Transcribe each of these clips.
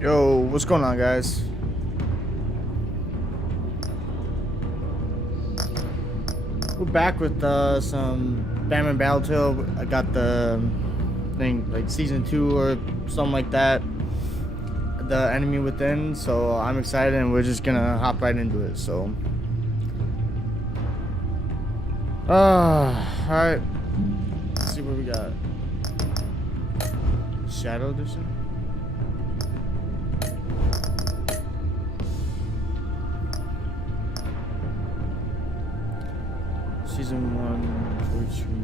Yo, what's going on, guys? We're back with some Batman Battletale. I got the thing like season 2 or something like that. The Enemy Within. So I'm excited, and we're just gonna hop right into it. So, all right. Let's see what we got. Shadow Edition. Season 1, featuring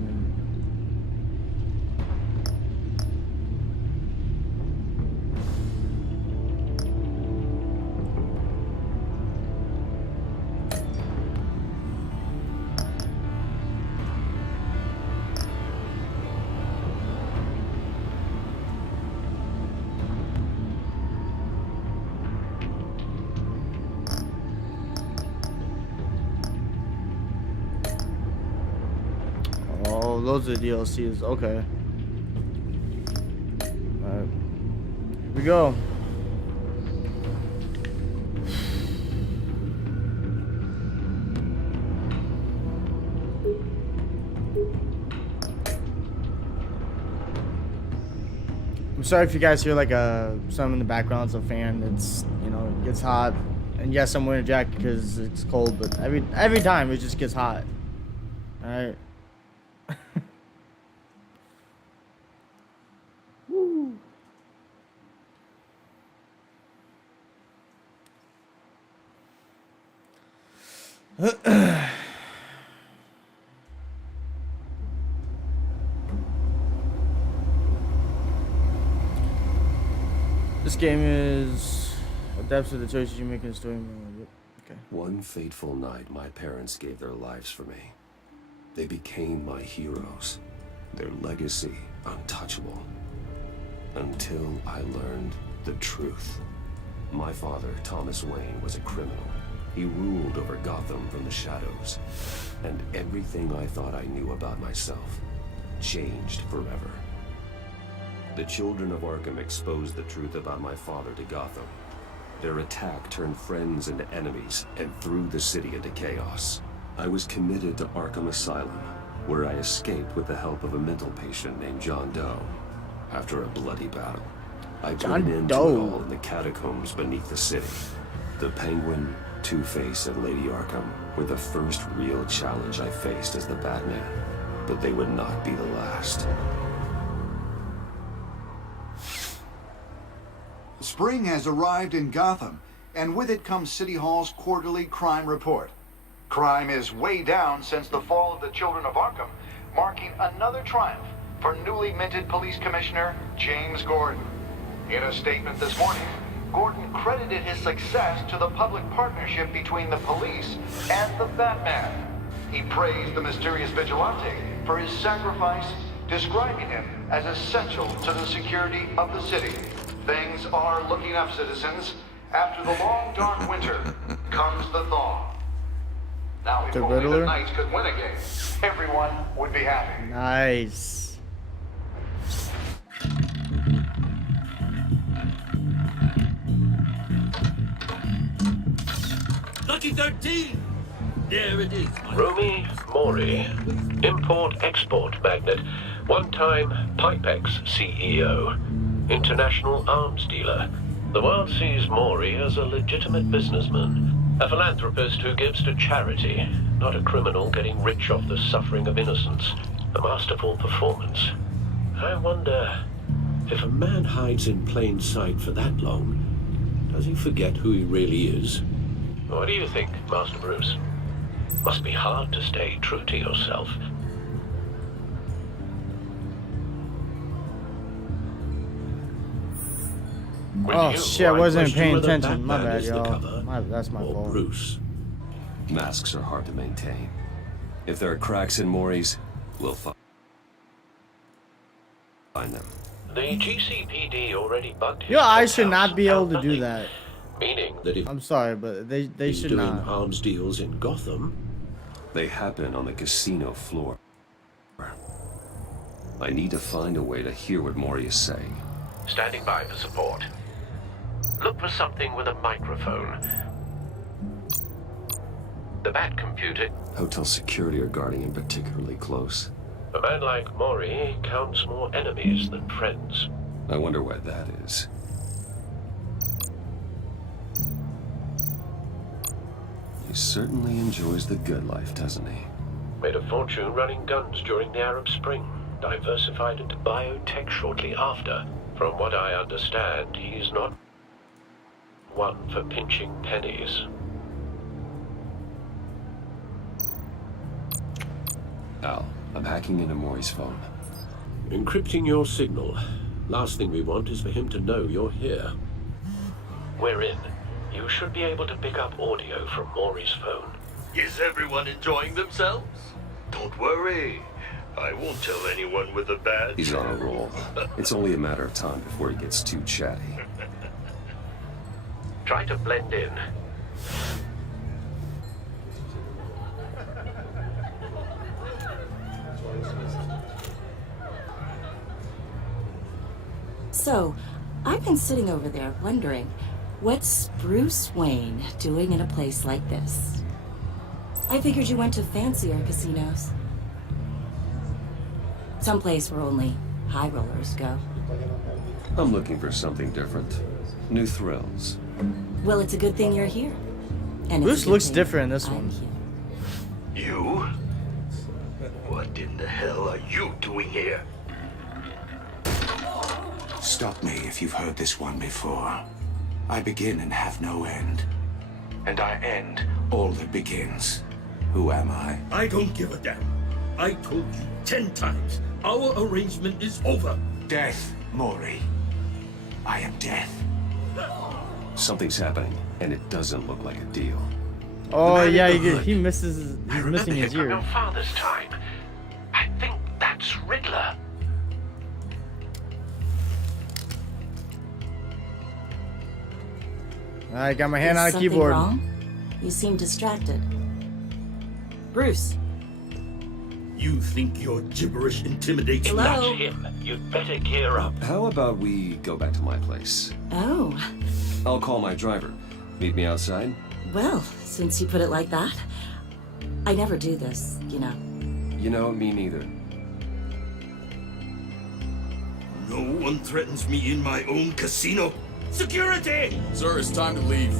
those are the DLCs. Okay. Alright. Here we go. I'm sorry if you guys hear like some in the background. It's a fan. It's, you know, it gets hot. And yes, I'm wearing a jacket because it's cold, but every time it just gets hot. Alright. This game is adapts to the choices you make in the story. Yep. Okay. One fateful night, my parents gave their lives for me. They became my heroes. Their legacy untouchable. Until I learned the truth. My father, Thomas Wayne, was a criminal. He ruled over Gotham from the shadows. And everything I thought I knew about myself changed forever. The children of Arkham exposed the truth about my father to Gotham. Their attack turned friends into enemies and threw the city into chaos. I was committed to Arkham Asylum, where I escaped with the help of a mental patient named John Doe. After a bloody battle, I put an end to it all in the catacombs beneath the city. The Penguin, Two-Face, and Lady Arkham were the first real challenge I faced as the Batman, but they would not be the last. Spring has arrived in Gotham, and with it comes City Hall's quarterly crime report. Crime is way down since the fall of the Children of Arkham, marking another triumph for newly minted Police Commissioner James Gordon. In a statement this morning, Gordon credited his success to the public partnership between the police and the Batman. He praised the mysterious vigilante for his sacrifice, describing him as essential to the security of the city. Things are looking up, citizens. After the long, dark winter comes the thaw. Now, if only the Knights could win a game, everyone would be happy. Nice. Lucky 13! There it is. Romy Mori, import-export magnate, one-time Pipex CEO, international arms dealer. The world sees Mori as a legitimate businessman, a philanthropist who gives to charity, not a criminal getting rich off the suffering of innocence. A masterful performance. I wonder, if a man hides in plain sight for that long, does he forget who he really is? What do you think, Master Bruce? Must be hard to stay true to yourself. Oh shit, I wasn't paying attention. My bad, y'all. That's my fault. Bruce. Masks are hard to maintain. If there are cracks in Mori's, we'll find them. The GCPD already bugged his Yo, I should house not be able and to do nothing. that. Meaning that if I'm sorry, but they should doing not. arms deals in Gotham, They happen on the casino floor. I need to find a way to hear what Mori is saying. standing by for support. Look for something with a microphone. The Bat computer. Hotel security are guarding him particularly close. A man like Mori counts more enemies than friends. I wonder why that is. He certainly enjoys the good life, doesn't he? Made a fortune running guns during the Arab Spring. Diversified into biotech shortly after. From what I understand, he's not one for pinching pennies. Al, I'm hacking into Mori's phone. Encrypting your signal. Last thing we want is for him to know you're here. We're in. You should be able to pick up audio from Mori's phone. Is everyone enjoying themselves? Don't worry. I won't tell anyone with a badge. He's on a roll. It's only a matter of time before he gets too chatty. Try to blend in. So, I've been sitting over there wondering, what's Bruce Wayne doing in a place like this? I figured you went to fancier casinos. Someplace where only high rollers go. I'm looking for something different. New thrills. Well, it's a good thing you're here. And it's Bruce a good looks thing different in this I'm one. here. You? What in the hell are you doing here? Stop me if you've heard this one before. I begin and have no end. And I end all that begins. Who am I? I don't give a damn. I told you 10 times. Our arrangement is over. Death, Mori. I am death. Something's happening, and it doesn't look like a deal. Oh man in yeah, the he hood. misses. I He's remember missing him his from ear. your father's time. I think that's Riddler. I got my hand Is on a something keyboard. wrong? You seem distracted. Bruce. You think your gibberish intimidates Hello? That's him. You'd better gear up. How about we go back to my place? Oh, I'll call my driver. Meet me outside? well, since you put it like that. I never do this, you know. You know, me neither. No one threatens me in my own casino. Security! Sir, it's time to leave.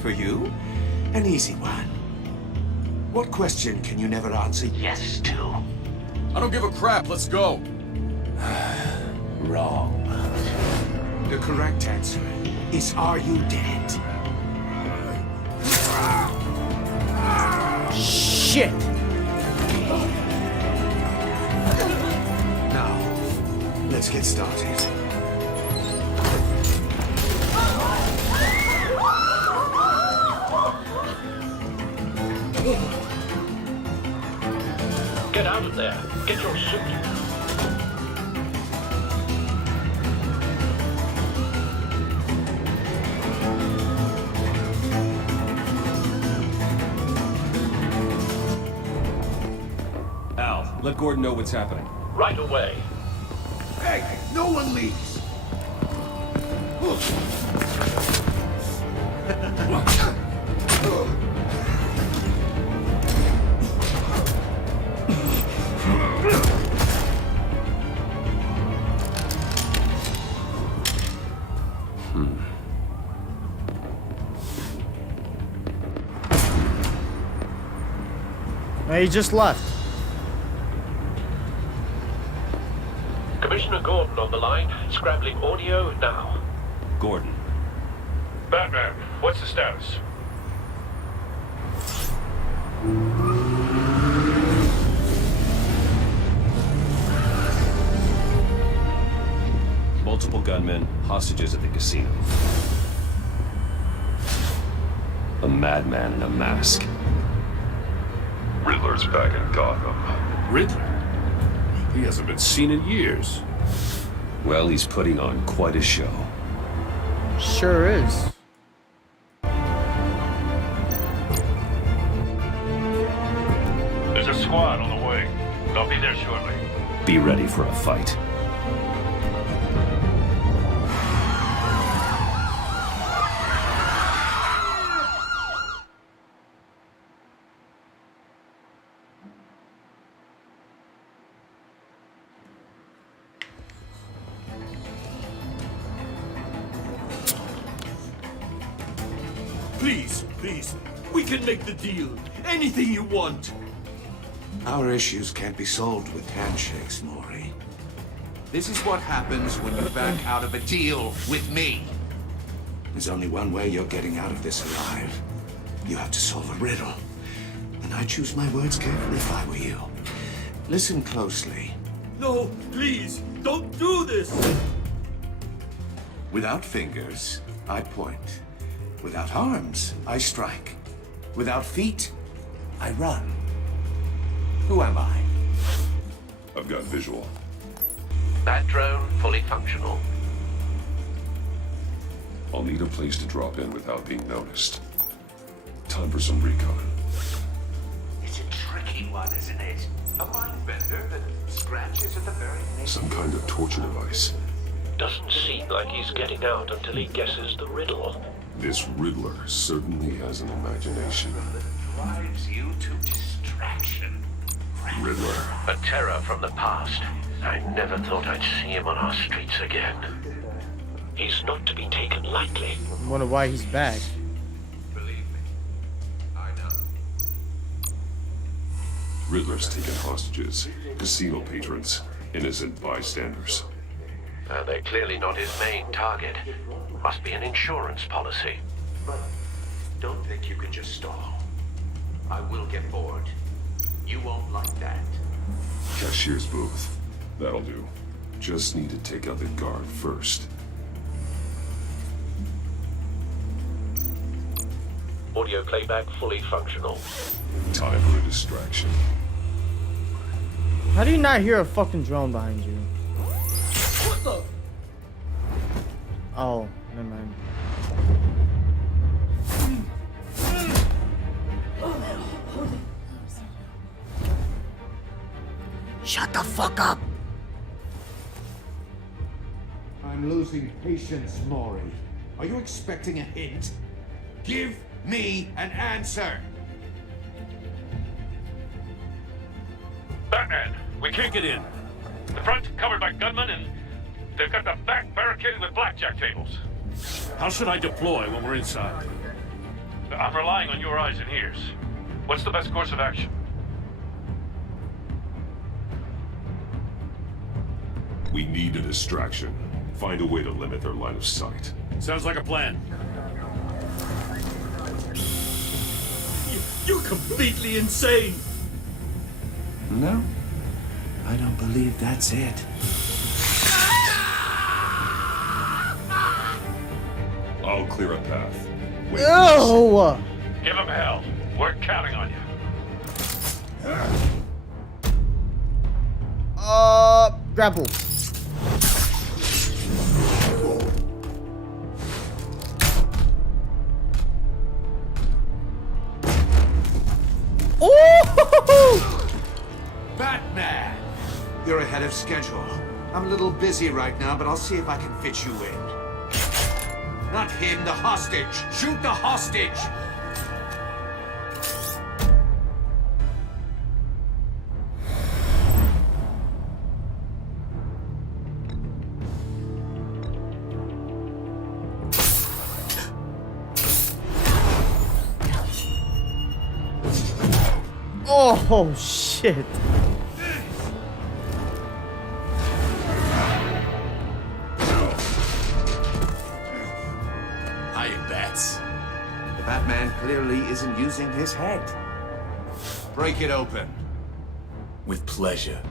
For you? An easy one. What question can you never answer yes to? I don't give a crap. Let's go. Wrong. The correct answer is, are you dead? Shit! Now, let's get started. Get out of there. Get your suit. Al, let Gordon know what's happening. Right away. Hey, no one leaves. He just left. Commissioner Gordon on the line. Scrambling audio now. Gordon. Batman, what's the status? Multiple gunmen, hostages at the casino. A madman in a mask. Riddler's back in Gotham. Riddler? He hasn't been seen in years. Well, he's putting on quite a show. Sure is. There's a squad on the way. I'll be there shortly. Be ready for a fight. Please, please. We can make the deal. Anything you want. Our issues can't be solved with handshakes, Mori. This is what happens when you back out of a deal with me. There's only one way you're getting out of this alive. You have to solve a riddle. And I choose my words carefully if I were you. Listen closely. No, please, don't do this. Without fingers, I point. Without arms, I strike. Without feet, I run. Who am I? I've got visual. That drone fully functional. I'll need a place to drop in without being noticed. Time for some recon. It's a tricky one, isn't it? A mind bender that scratches at the very nature. Some kind of torture device. Doesn't seem like he's getting out until he guesses the riddle. This Riddler certainly has an imagination. Drives you to distraction. Riddler. A terror from the past. I never thought I'd see him on our streets again. He's not to be taken lightly. Wonder why he's back. Believe me, I know. Riddler's taken hostages, casino patrons, innocent bystanders. They're clearly not his main target. Must be an insurance policy. But don't think you can just stall. I will get bored. You won't like that. Cashier's booth. That'll do. Just need to take out the guard first. Audio playback fully functional. Time for a distraction. How do you not hear a fucking drone behind you? What the? Oh, never mind. Shut the fuck up! I'm losing patience, Mori. Are you expecting a hint? Give me an answer! Batman, we can't get in. The front's covered by gunmen and they've got the back barricaded with blackjack tables. How should I deploy when we're inside? I'm relying on your eyes and ears. What's the best course of action? We need a distraction. Find a way to limit their line of sight. Sounds like a plan. You're completely insane. No, I don't believe that's it. I'll clear a path. Wait. No! Give him hell. We're counting on you. Grapple. Oh! Batman! You're ahead of schedule. I'm a little busy right now, but I'll see if I can fit you in. Not him, the hostage! Shoot the hostage! Oh, shit. Hiya, Bats. The Batman clearly isn't using his head. Break it open. With pleasure.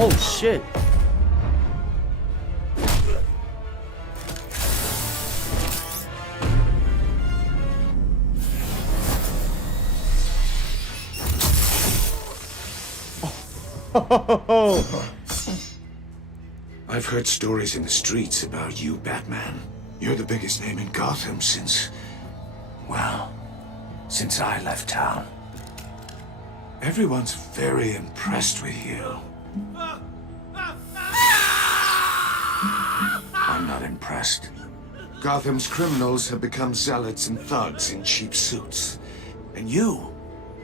Oh, shit. Oh. I've heard stories in the streets about you, Batman. You're the biggest name in Gotham since... well, since I left town. Everyone's very impressed with you. I'm not impressed. Gotham's criminals have become zealots and thugs in cheap suits. And you,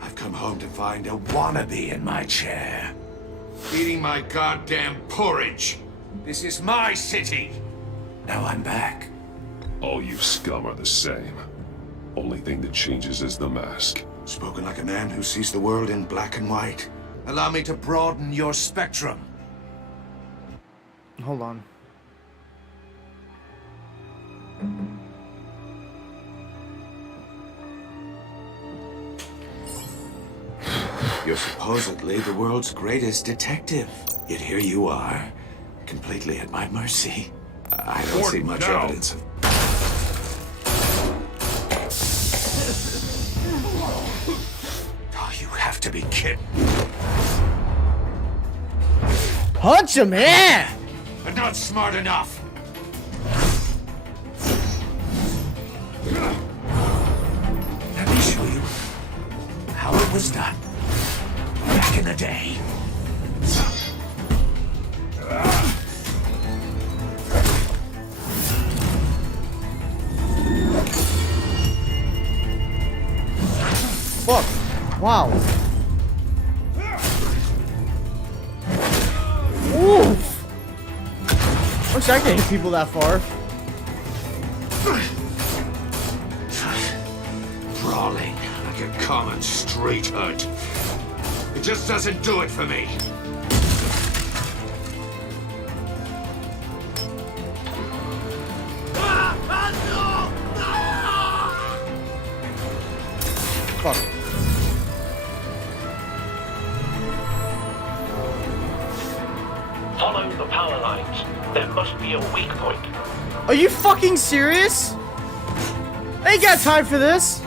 I've come home to find a wannabe in my chair. Eating my goddamn porridge. This is my city. Now I'm back. All you scum are the same. Only thing that changes is the mask. Spoken like a man who sees the world in black and white. Allow me to broaden your spectrum. Hold on. You're supposedly the world's greatest detective. Yet here you are, completely at my mercy. I don't see much evidence of... Oh, you have to be kidding. Punch him, yeah! But not smart enough. Let me show you how it was done back in the day. Fuck. Wow. Oof. Wish I could hit people that far. Brawling like a common street hood. It just doesn't do it for me. Fuck. Follow the power lines. There must be a weak point. Are you fucking serious? I ain't got time for this.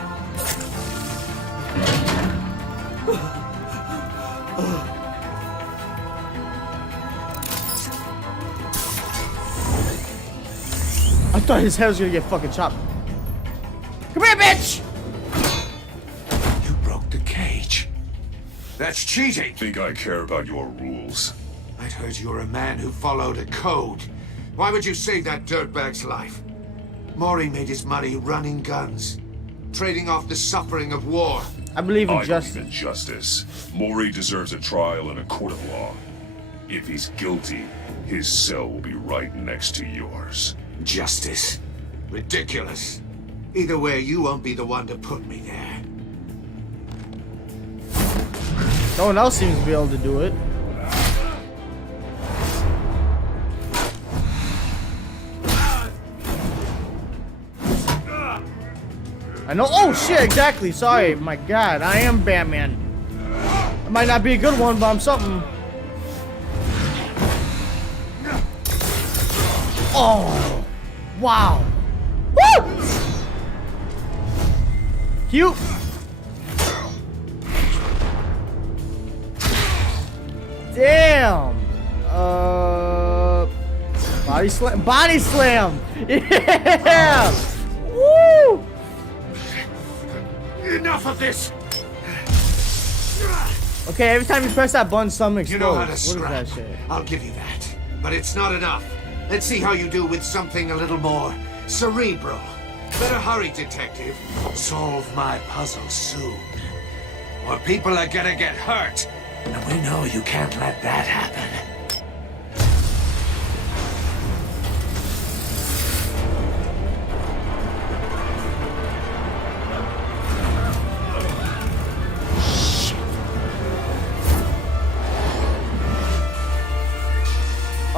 I thought his head was gonna get fucking chopped. Come here, bitch! You broke the cage. That's cheating. Think I care about your rules? I'd heard you were a man who followed a code. Why would you save that dirtbag's life? Mori made his money running guns, trading off the suffering of war. I believe in I justice. believe in justice. Mori deserves a trial in a court of law. If he's guilty, his cell will be right next to yours. Justice. Ridiculous. Either way, you won't be the one to put me there. No one else seems to be able to do it. I know. Oh shit! Exactly. Sorry. My God, I am Batman. I might not be a good one, but I'm something. Oh! Wow! Woo! Cute. Damn. Body slam. Body slam. Yeah. Woo! Enough of this! Okay, every time you press that button, something explodes. You know how to What is scrap. that shit? I'll give you that. But it's not enough. Let's see how you do with something a little more cerebral. Better hurry, detective. Solve my puzzle soon. Or people are gonna get hurt. And we know you can't let that happen.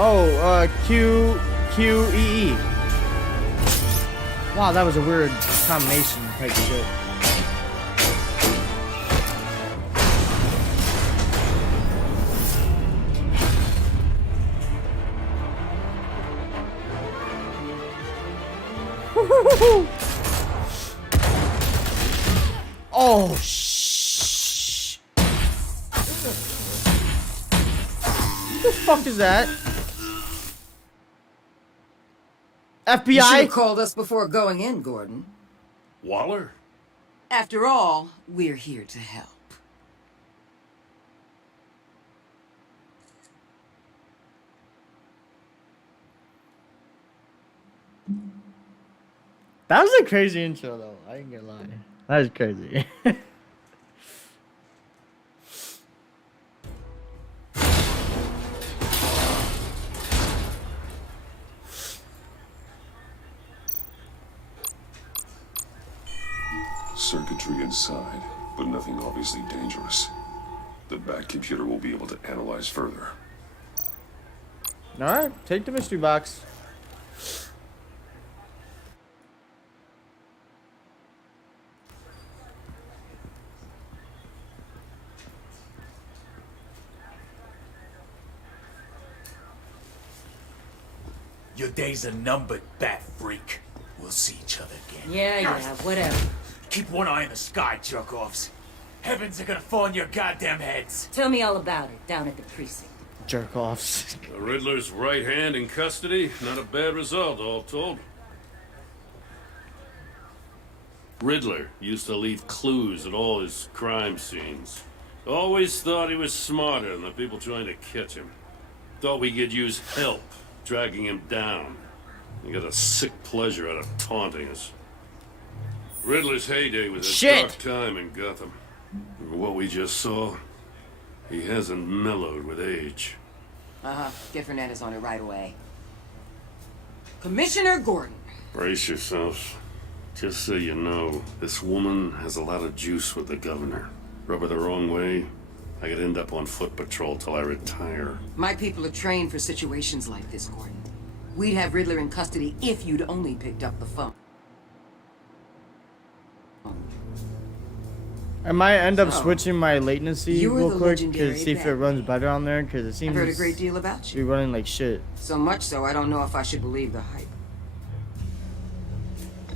Oh, QQEE. Wow, that was a weird combination type shit. Oh, shh. What the fuck is that? You should FBI? have called us before going in, Gordon. Waller? After all, we're here to help. That was a crazy intro, though. I ain't gonna lie. That is crazy. Circuitry inside, but nothing obviously dangerous. The back computer will be able to analyze further. Alright, take the mystery box. Your days are numbered, bat freak. We'll see each other again. Yeah, whatever. Keep one eye in the sky, jerk-offs. Heavens are gonna fall on your goddamn heads. Tell me all about it down at the precinct. Jerk offs. The Riddler's right hand in custody. Not a bad result, all told. Riddler used to leave clues at all his crime scenes. Always thought he was smarter than the people trying to catch him. Thought we could use help dragging him down. He got a sick pleasure out of taunting us. Riddler's heyday was a dark time in Gotham. And what we just saw, he hasn't mellowed with age. Get Fernandez on it right away. Commissioner Gordon. Brace yourselves. Just so you know, this woman has a lot of juice with the governor. Rub her the wrong way, I could end up on foot patrol till I retire. My people are trained for situations like this, Gordon. We'd have Riddler in custody if you'd only picked up the phone. I might end up switching my latency You're real the quick to legendary see if it runs better on there, because it seems I've heard a great deal about to be you. running like shit. So much so, I don't know if I should believe the hype.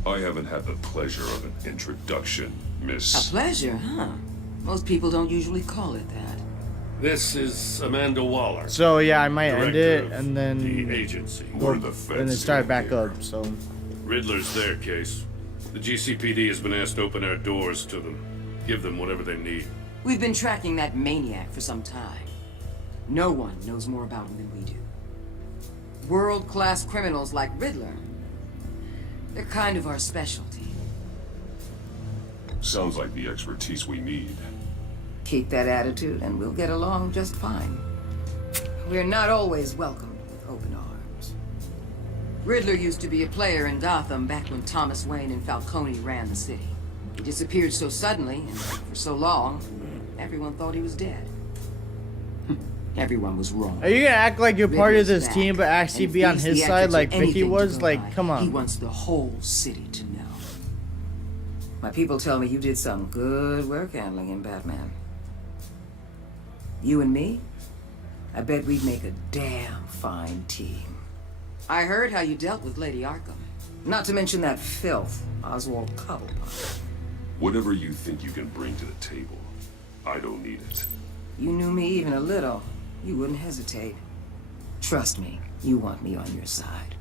I haven't had the pleasure of an introduction, Miss... A pleasure, huh? Most people don't usually call it that. This is Amanda Waller. So yeah, I might end Director it of and then the agency. and then start back up. So Riddler's their case. The GCPD has been asked to open our doors to them. Give them whatever they need. We've been tracking that maniac for some time. No one knows more about him than we do. World-class criminals like Riddler, they're kind of our specialty. Sounds like the expertise we need. Keep that attitude and we'll get along just fine. We're not always welcomed with open arms. Riddler used to be a player in Gotham back when Thomas Wayne and Falcone ran the city. He disappeared so suddenly and for so long, everyone thought he was dead. Everyone was wrong. are you gonna act like you're part of Riddler's this back, team, but actually and be on he's his the side actor like to Vicky anything to was? go Like, by. come He on. wants the whole city to know. My people tell me you did some good work handling him, Batman. You and me? I bet we'd make a damn fine team. I heard how you dealt with Lady Arkham. Not to mention that filth, Oswald Cobblepot. Whatever you think you can bring to the table, I don't need it. You knew me even a little, you wouldn't hesitate. Trust me, you want me on your side.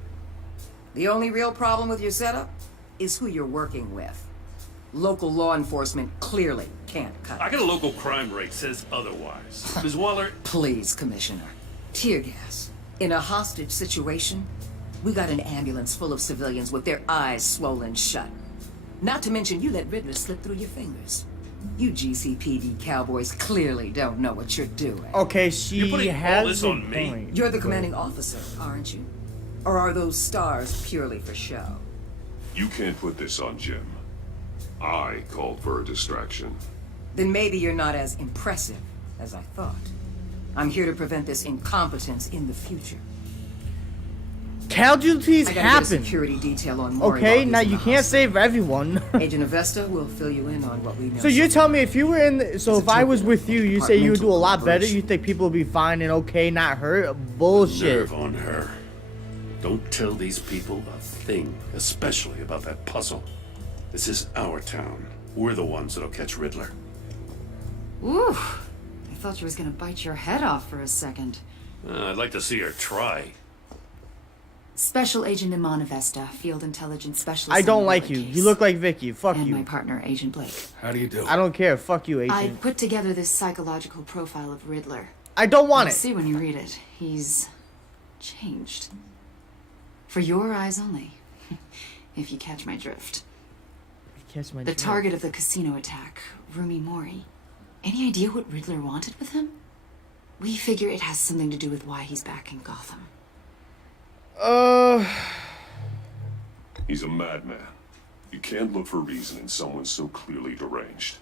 The only real problem with your setup is who you're working with. Local law enforcement clearly can't cut I got a local crime rate says otherwise. Ms. Waller, Please, Commissioner. Tear gas. In a hostage situation, we got an ambulance full of civilians with their eyes swollen shut. Not to mention you let Riddler slip through your fingers. You GCPD cowboys clearly don't know what you're doing. Okay, she You're putting all has this a on me? point, You're the but- commanding officer, aren't you? Or are those stars purely for show? You can't put this on Jim. I called for a distraction. Then maybe you're not as impressive as I thought. I'm here to prevent this incompetence in the future. Casualties I gotta get a happen. security detail on Mori Okay, while now he's in you the can't hospital. save everyone. Agent Avesta will fill you in on what we know. So you're so telling me if you were in, so if I was with you, you say you would do a lot better. Departmental You think people would be fine and okay, not hurt? Bullshit. nerve on her. Don't tell these people a thing, especially about that puzzle. This is our town. We're the ones that'll catch Riddler. Ooh, I thought you was gonna bite your head off for a second. I'd like to see her try. Special Agent Iman Avesta, Field Intelligence Specialist. I don't on the like Riddler you. case. You look like Vicky. Fuck and you. my partner, Agent Blake. How do you do? I don't care. Fuck you, I agent. put together this psychological profile of Riddler. I don't want You'll it. see when you read it. He's changed. For your eyes only. if you catch my drift. Catch my The drift. target of the casino attack, Rumi Mori. Any idea what Riddler wanted with him? We figure it has something to do with why he's back in Gotham. He's a madman. You can't look for reason in someone so clearly deranged.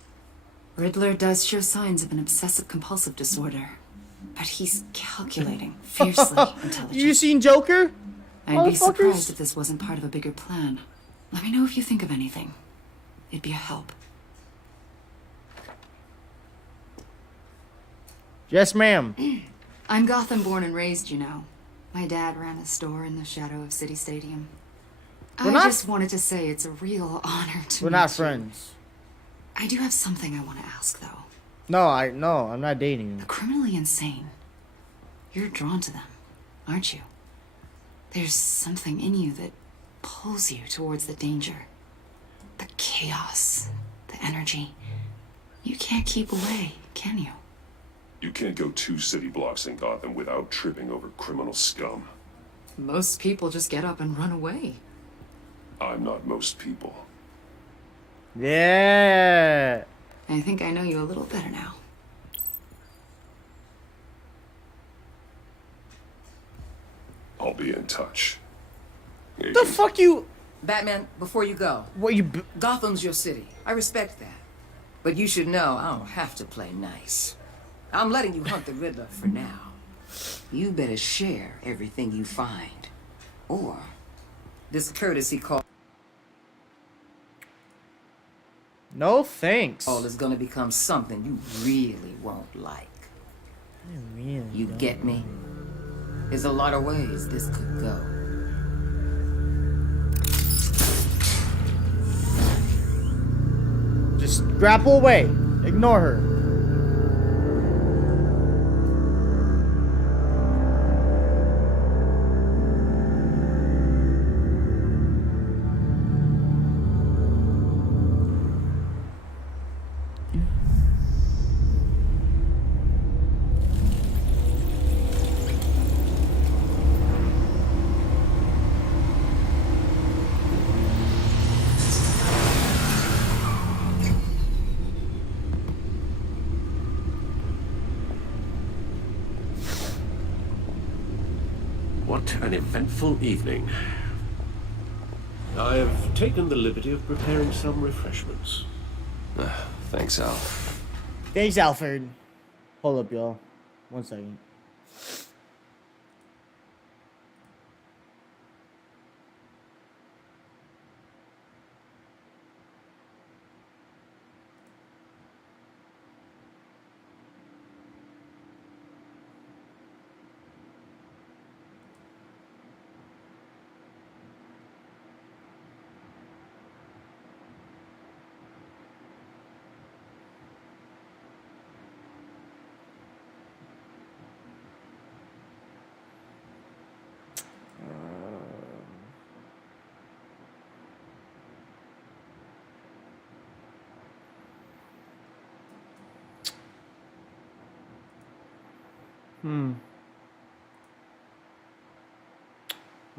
Riddler does show signs of an obsessive-compulsive disorder, but he's calculating, fiercely intelligent. You seen Joker? I'd be surprised if this wasn't part of a bigger plan. Let me know if you think of anything. It'd be a help. Yes, ma'am. I'm Gotham born and raised, you know. My dad ran a store in the shadow of City Stadium. I just wanted to say it's a real honor to We're meet not you. friends. I do have something I want to ask, though. No, I'm not dating you. Criminally insane. You're drawn to them, aren't you? There's something in you that pulls you towards the danger. The chaos, the energy. You can't keep away, can you? You can't go 2 city blocks in Gotham without tripping over criminal scum. Most people just get up and run away. I'm not most people. Yeah. I think I know you a little better now. I'll be in touch. The fuck you... Batman, before you go. What you... Gotham's your city. I respect that. But you should know I don't have to play nice. I'm letting you hunt the Riddler for now. You better share everything you find. Or this courtesy call... No thanks. All is gonna become something you really won't like. You get me? There's a lot of ways this could go. Just grapple away. Ignore her. What an eventful evening. I have taken the liberty of preparing some refreshments. Thanks, Al. Thanks, Alfred. Hold up, y'all. 1 second.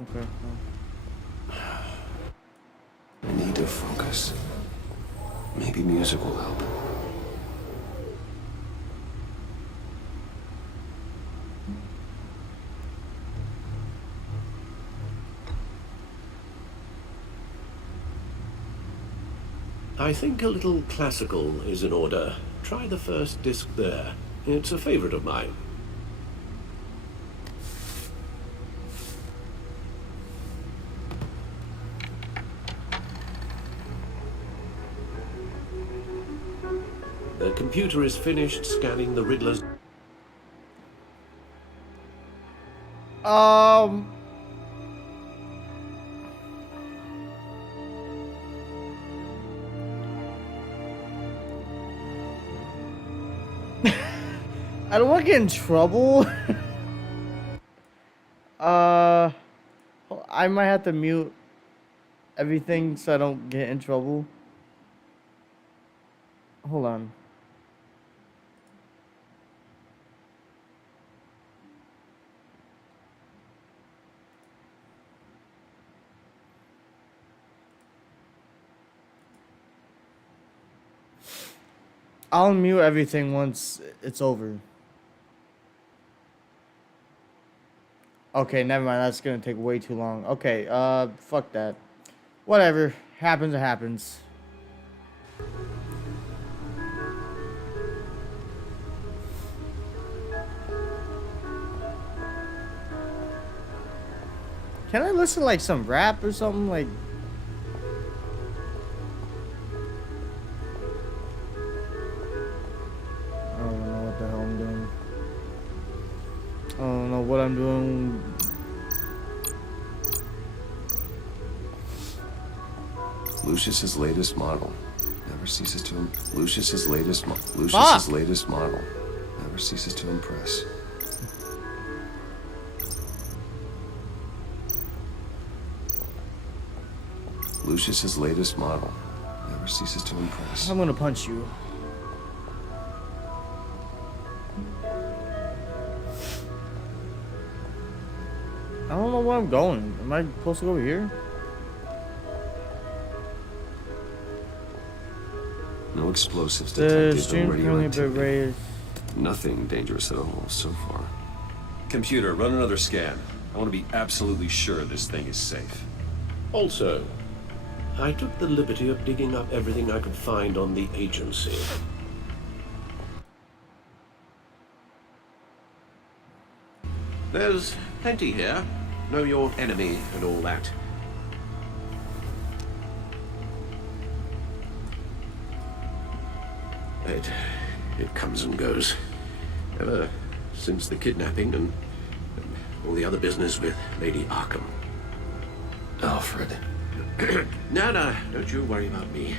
Okay. I need to focus. Maybe music will help. I think a little classical is in order. Try the first disc there. It's a favorite of mine. The computer is finished scanning the Riddler's... I don't want to get in trouble. I might have to mute everything so I don't get in trouble. Hold on. I'll mute everything once it's over. Okay, never mind. That's gonna take way too long. Okay, fuck that. Whatever. Happens, it happens. Can I listen to, like, some rap or something? Like... I don't know what the hell I'm doing. I don't know what I'm doing. Lucius's latest model never ceases to Lucius's latest model never ceases to impress. Lucius's latest model never ceases to impress. I'm gonna punch you. I don't know where I'm going. Am I supposed to go over here? No explosives The detected. stream No currently radioactivity. been raised. Nothing dangerous at all so far. Computer, run another scan. I want to be absolutely sure this thing is safe. Also, I took the liberty of digging up everything I could find on the agency. There's plenty here. Know your enemy and all that. It comes and goes. Ever since the kidnapping and all the other business with Lady Arkham. Alfred. No, don't you worry about me.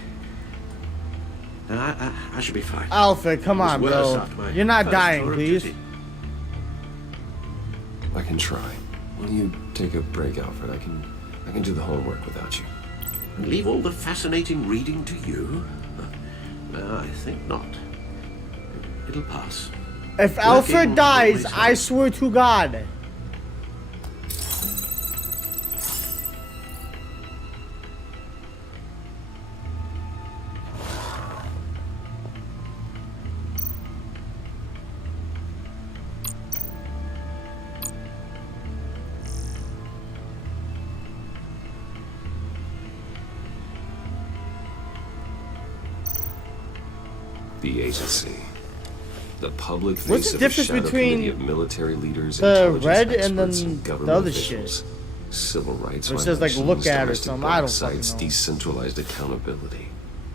I should be fine. Alfred, come It was on, worse bro. after my You're not first dying, tour of please. duty. I can try. Why don't you take a break, Alfred? I can do the homework without you. And leave all the fascinating reading to you? No, I think not. It'll pass. If Alfred dies, I swear to God. The agency. The public face What's the of difference shadow between committee of military leaders, the intelligence red and experts, then government the other officials, civil rights Or it says, like, violations, look at or domestic something. I don't black fucking sites, know. decentralized accountability.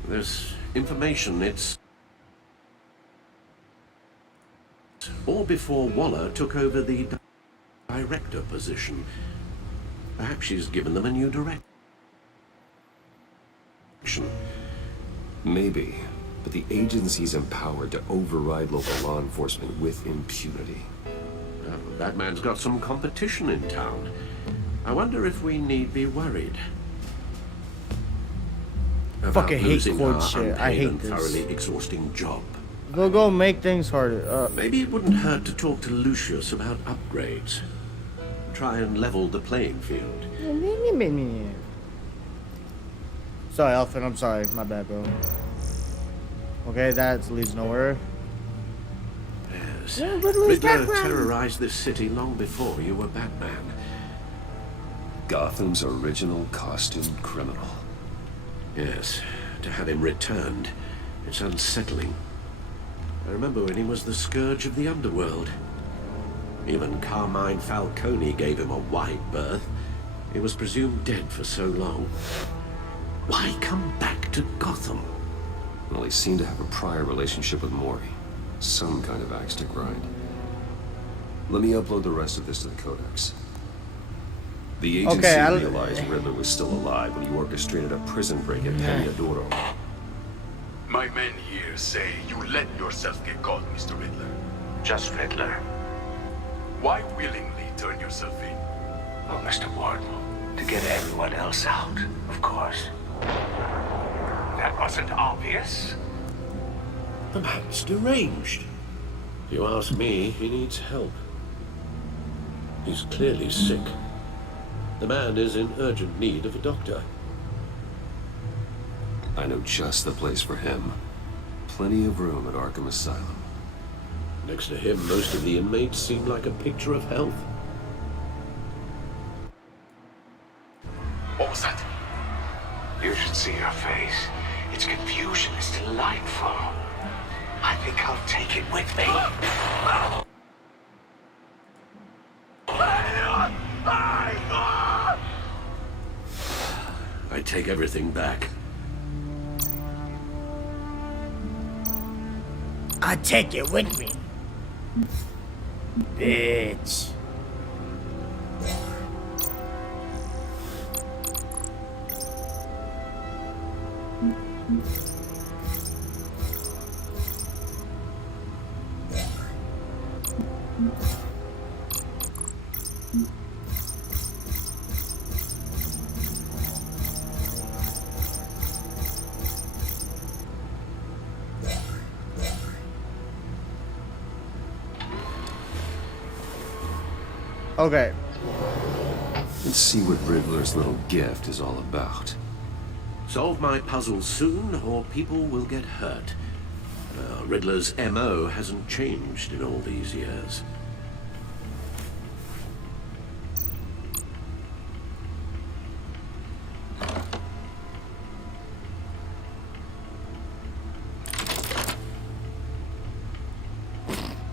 There's information, it's... Or before Waller took over the director position. Perhaps she's given them a new direction. Maybe, but the agency's empowered to override local law enforcement with impunity. That man's got some competition in town. I wonder if we need be worried. About Fucking hate losing court our shit. I unpaid hate and this. thoroughly exhausting job. They'll go make things harder. Maybe it wouldn't hurt to talk to Lucius about upgrades. Try and level the playing field. Sorry, Alfred. I'm sorry. My bad, bro. Okay, that leads nowhere. Yes. Yeah, Riddler's Riddler background. terrorized this city long before you were Batman. Gotham's original costumed criminal. Yes, to have him returned, it's unsettling. I remember when he was the scourge of the underworld. Even Carmine Falcone gave him a wide berth. He was presumed dead for so long. Why come back to Gotham? Well, he seemed to have a prior relationship with Mori. Some kind of axe to grind. Let me upload the rest of this to the Codex. The agency realized Riddler was still alive when he orchestrated a prison break at Peñadoro. My men here say you let yourself get caught, Mr. Riddler. Just Riddler. Why willingly turn yourself in? Oh, Mr. Ward, to get everyone else out, of course. That wasn't obvious. The man's deranged. If you ask me, he needs help. He's clearly sick. The man is in urgent need of a doctor. I know just the place for him. plenty of room at Arkham Asylum. Next to him, most of the inmates seem like a picture of health. What was that? You should see her face. Its confusion is delightful. I think I'll take it with me. I take everything back. I take it with me. Bitch. Okay. Let's see what Riddler's little gift is all about. Solve my puzzle soon, or people will get hurt. Riddler's MO hasn't changed in all these years.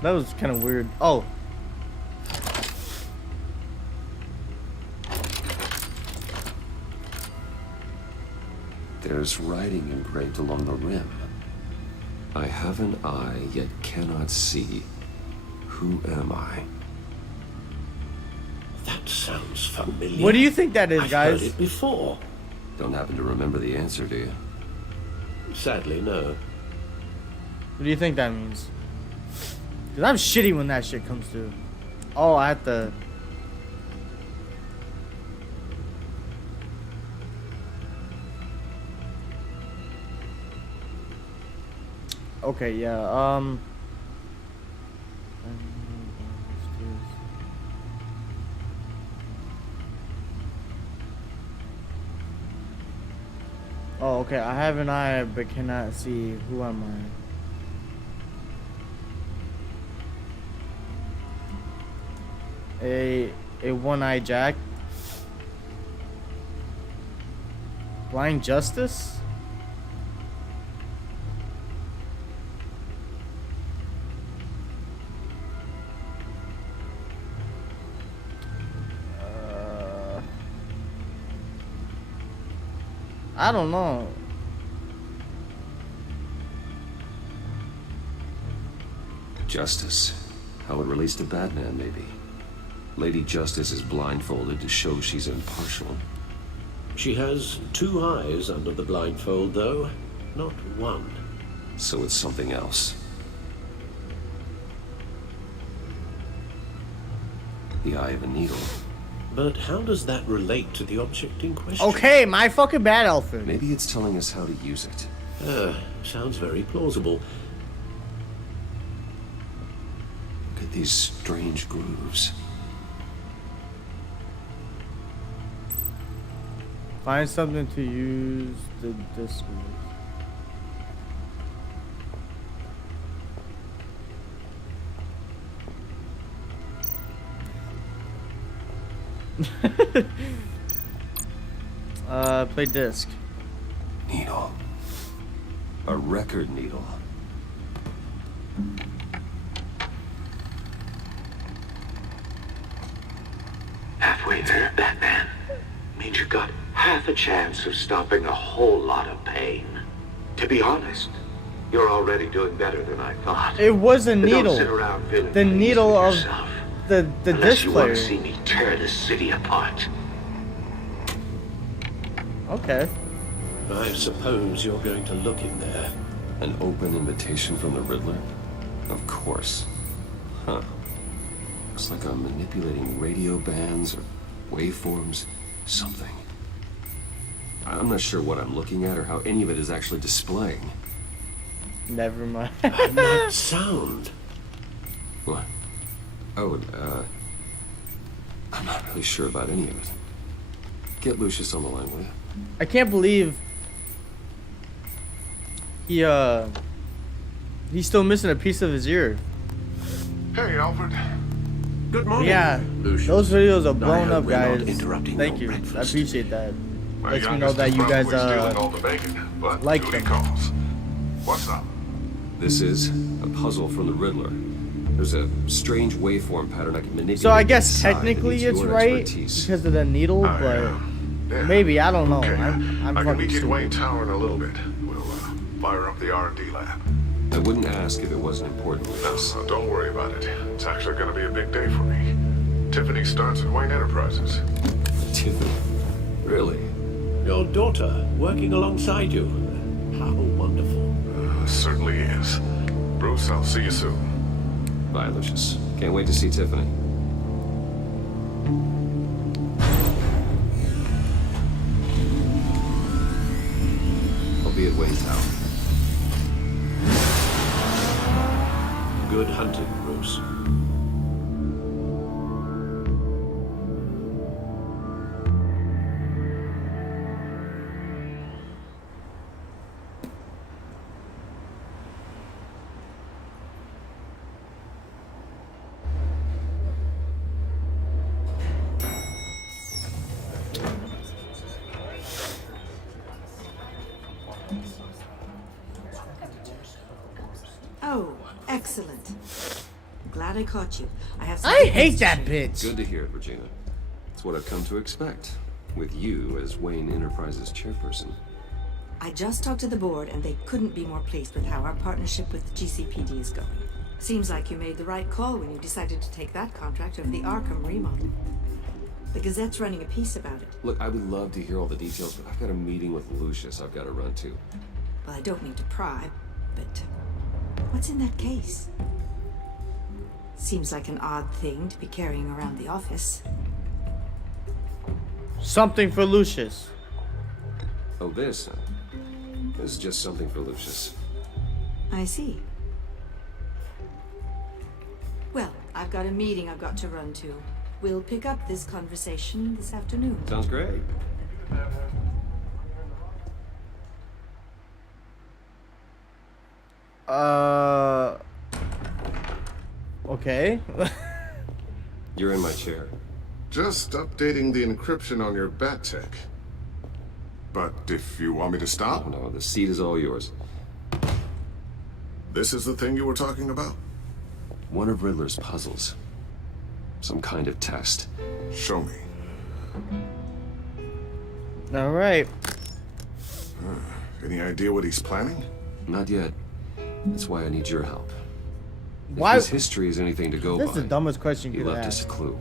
That was kind of weird. Oh. There's writing engraved along the rim. I have an eye, yet cannot see. Who am I? That sounds familiar. What do you think that is, I've guys? heard it before. Don't happen to remember the answer, do you? Sadly, no. What do you think that means? Because I'm shitty when that shit comes through. Oh, I have to... Okay, yeah, oh, okay, I have an eye but cannot see. Who am I? A one-eyed Jack? Blind Justice? I don't know. Justice. How it relates to Batman, maybe. Lady Justice is blindfolded to show she's impartial. She has 2 eyes under the blindfold, though, not 1. So it's something else. The eye of a needle. But how does that relate to the object in question? Okay, my fucking bad, Alfred. Maybe it's telling us how to use it. Sounds very plausible. Look at these strange grooves. Find something to use the disc with. Play disc. Needle. A record needle. Halfway there, Batman. Means you got half a chance of stopping a whole lot of pain. To be honest, you're already doing better than I thought. It was a But needle. Don't sit around feeling The pleased needle with of yourself, the unless disc you want player. to see me tear this city apart. Okay. I suppose you're going to look in there. An open invitation from the Riddler? Of course. Huh. Looks like I'm manipulating radio bands or waveforms. Something. I'm not sure what I'm looking at or how any of it is actually displaying. Never mind. That sound. What? Oh, I'm not really sure about any of it. Get Lucius on the line, will you? I can't believe he He's still missing a piece of his ear. Hey, Alfred. Good morning, Yeah, Lucius. those videos are I blown hope up, we're not guys. interrupting Thank your you. breakfast. I appreciate that. My Lets me know youngest that is you guys probably stealing all the bacon, but like duty them. calls. What's up? This is a puzzle from the Riddler. There's a strange waveform pattern I can manipulate. So I guess inside that technically needs it's your right expertise. because of the needle, but Yeah. maybe I don't know. Okay. I'm I can fucking meet you at stupid. Wayne Tower in a little bit. We'll fire up the R&D lab. I wouldn't ask if it wasn't important, Lucas. No, don't worry about it. It's actually going to be a big day for me. Tiffany starts at Wayne Enterprises. Tiffany? Really? Your daughter working alongside you. How wonderful. Certainly is. Bruce, I'll see you soon. Bye, Lucius. Can't wait to see Tiffany. I'll be at Wayne Tower. Good hunting, Bruce. Oh, excellent. Glad I caught you. I have. I hate that bitch. Good to hear it, Regina. It's what I've come to expect, with you as Wayne Enterprises chairperson. I just talked to the board, and they couldn't be more pleased with how our partnership with GCPD is going. Seems like you made the right call when you decided to take that contract over the Arkham remodel. The Gazette's running a piece about it. Look, I would love to hear all the details, but I've got a meeting with Lucius I've got to run to. Well, I don't mean to pry, but what's in that case? Seems like an odd thing to be carrying around the office. Something for Lucius. Oh, this? This is just something for Lucius. I see. Well, I've got a meeting I've got to run to. We'll pick up this conversation this afternoon. Sounds great. Okay. You're in my chair. Just updating the encryption on your BatTech. But if you want me to stop... Oh, no, the seat is all yours. This is the thing you were talking about? One of Riddler's puzzles. Some kind of test. Show me. All right. Any idea what he's planning? Not yet. That's why I need your help. Why? If his history is anything to go That's by, the dumbest question he you could left us a ask. clue.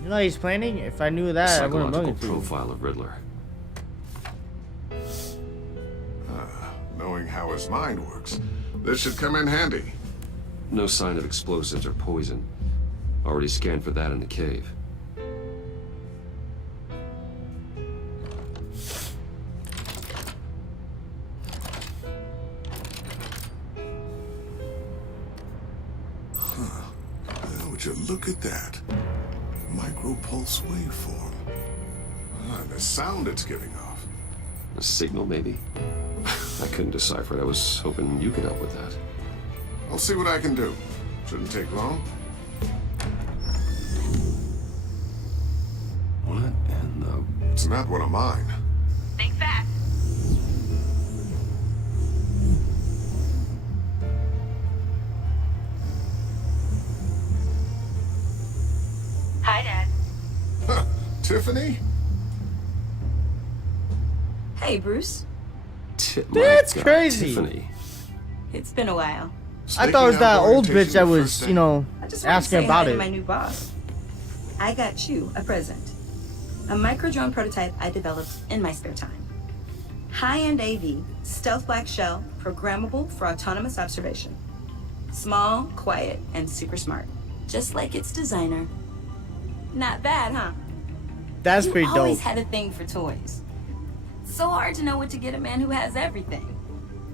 You know how he's planning? If I knew that, I wouldn't know Psychological anything. profile of Riddler. Knowing how his mind works, this should come in handy. No sign of explosives or poison. Already scanned for that in the cave. Would you look at that? Micropulse waveform. And the sound it's giving off. A signal, maybe? I couldn't decipher it. I was hoping you could help with that. I'll see what I can do. Shouldn't take long. What in the... It's not one of mine. Think fast. Hi, Dad. Huh, Tiffany? Hey, Bruce. That's crazy. Tiffany. It's been a while. I thought it was that old bitch that was, you know, I just wanted to asking say about hi it. to my new boss. I got you a present. A micro-drone prototype I developed in my spare time. High-end AV, stealth black shell, programmable for autonomous observation. Small, quiet, and super smart. Just like its designer. Not bad, huh? That's you pretty always dope. had a thing for toys. So hard to know what to get a man who has everything.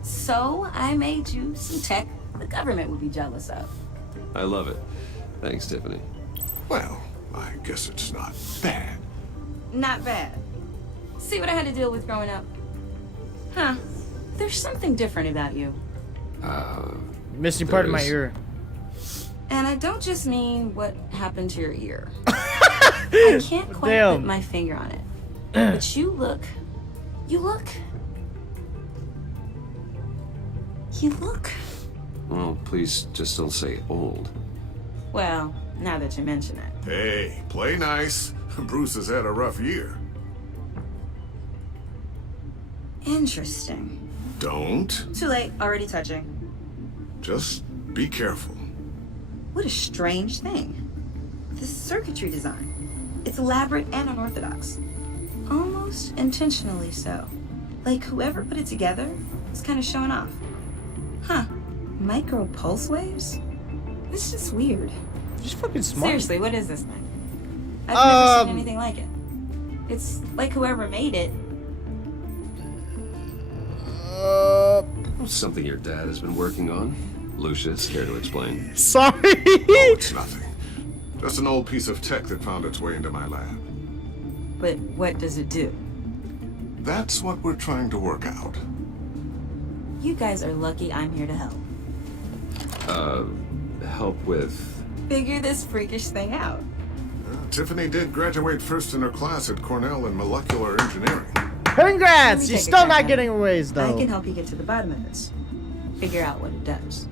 So I made you some tech the government would be jealous of. I love it. Thanks, Tiffany. Well, I guess it's not bad. Not bad. See what I had to deal with growing up? Huh. There's something different about you. Missing part of my ear. And I don't just mean what happened to your ear. I can't quite put my finger on it. But you look. Well, please just don't say old. Well, now that you mention it. Hey, play nice. Bruce has had a rough year. Interesting. Don't. Too late, already touching. Just be careful. What a strange thing. This circuitry design. It's elaborate and unorthodox. Almost intentionally so. Like whoever put it together is kind of showing off. Huh. Micro pulse waves? It's just weird. Just fucking smart. Seriously, what is this thing? I've never seen anything like it. It's like whoever made it. Something your dad has been working on. Lucius, care to explain? Sorry. Oh, it's nothing. Just an old piece of tech that found its way into my lab. But what does it do? That's what we're trying to work out. You guys are lucky I'm here to help. Help with... Figure this freakish thing out. Tiffany did graduate first in her class at Cornell in molecular engineering. Congrats! You're still not getting a raise, though. I can help you get to the bottom of this. Figure out what it does.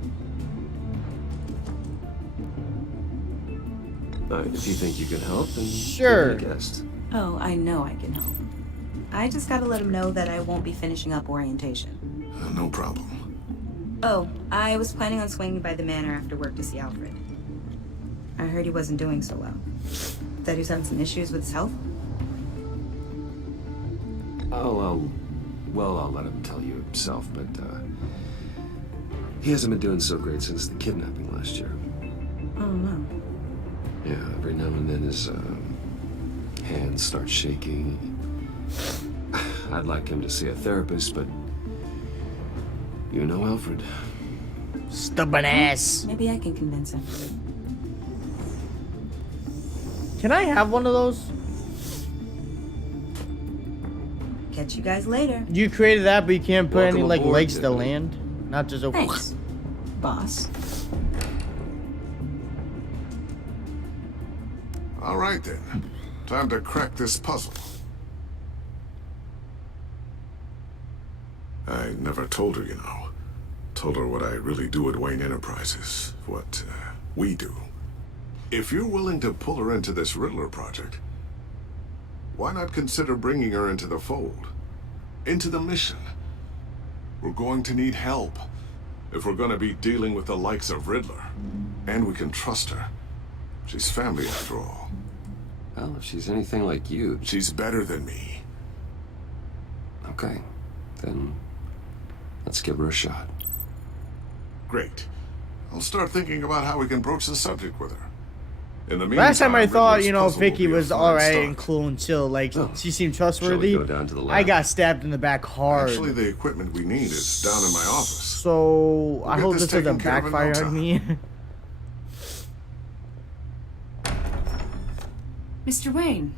If you think you can help, then sure. be a guest. Oh, I know I can help. I just gotta let him know that I won't be finishing up orientation. No problem. Oh, I was planning on swinging by the manor after work to see Alfred. I heard he wasn't doing so well. That he was having some issues with his health? I'll let him tell you himself, but, he hasn't been doing so great since the kidnapping last year. Oh, no. Yeah, every now and then his, hands start shaking. I'd like him to see a therapist, but you know Alfred. Stubborn ass. Maybe I can convince him. Can I have one of those? Catch you guys later. You created that, but you can't put Welcome any like aboard, legs to Tiffany. land. Not just a. Thanks, boss. All right then. Time to crack this puzzle. I never told her, you know. Told her what I really do at Wayne Enterprises. What we do. If you're willing to pull her into this Riddler project, why not consider bringing her into the fold? Into the mission? We're going to need help if we're going to be dealing with the likes of Riddler. And we can trust her. She's family after all. Well, if she's anything like you... She's better than me. Okay, then let's give her a shot. Great. I'll start thinking about how we can broach the subject with her. In the meantime, Last time I thought, Riddler's you know, puzzle will Vicky be a was fine alright start. and cool and chill. Like, she seemed trustworthy. Shall we go down to the lab? I got stabbed in the back hard. Actually, the equipment we need is down in my office. So, I get hope this this doesn't taken care of in no backfire on me. Mr. Wayne,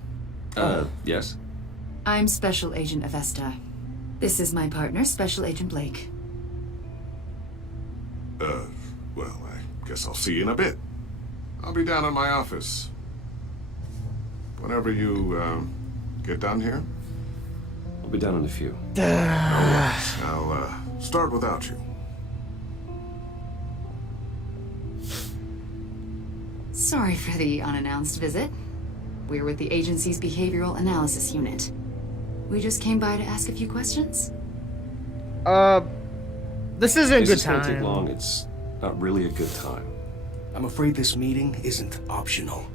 Yes? I'm Special Agent Avesta. This is my partner, Special Agent Blake. Well, I guess I'll see you in a bit. I'll be down in my office. Whenever you, get done here. I'll be down in a few. I'll, start without you. Sorry for the unannounced visit. We're with the agency's Behavioral Analysis Unit. We just came by to ask a few questions. This isn't a good This is gonna take time. long. It's not really a good time. I'm afraid this meeting isn't optional.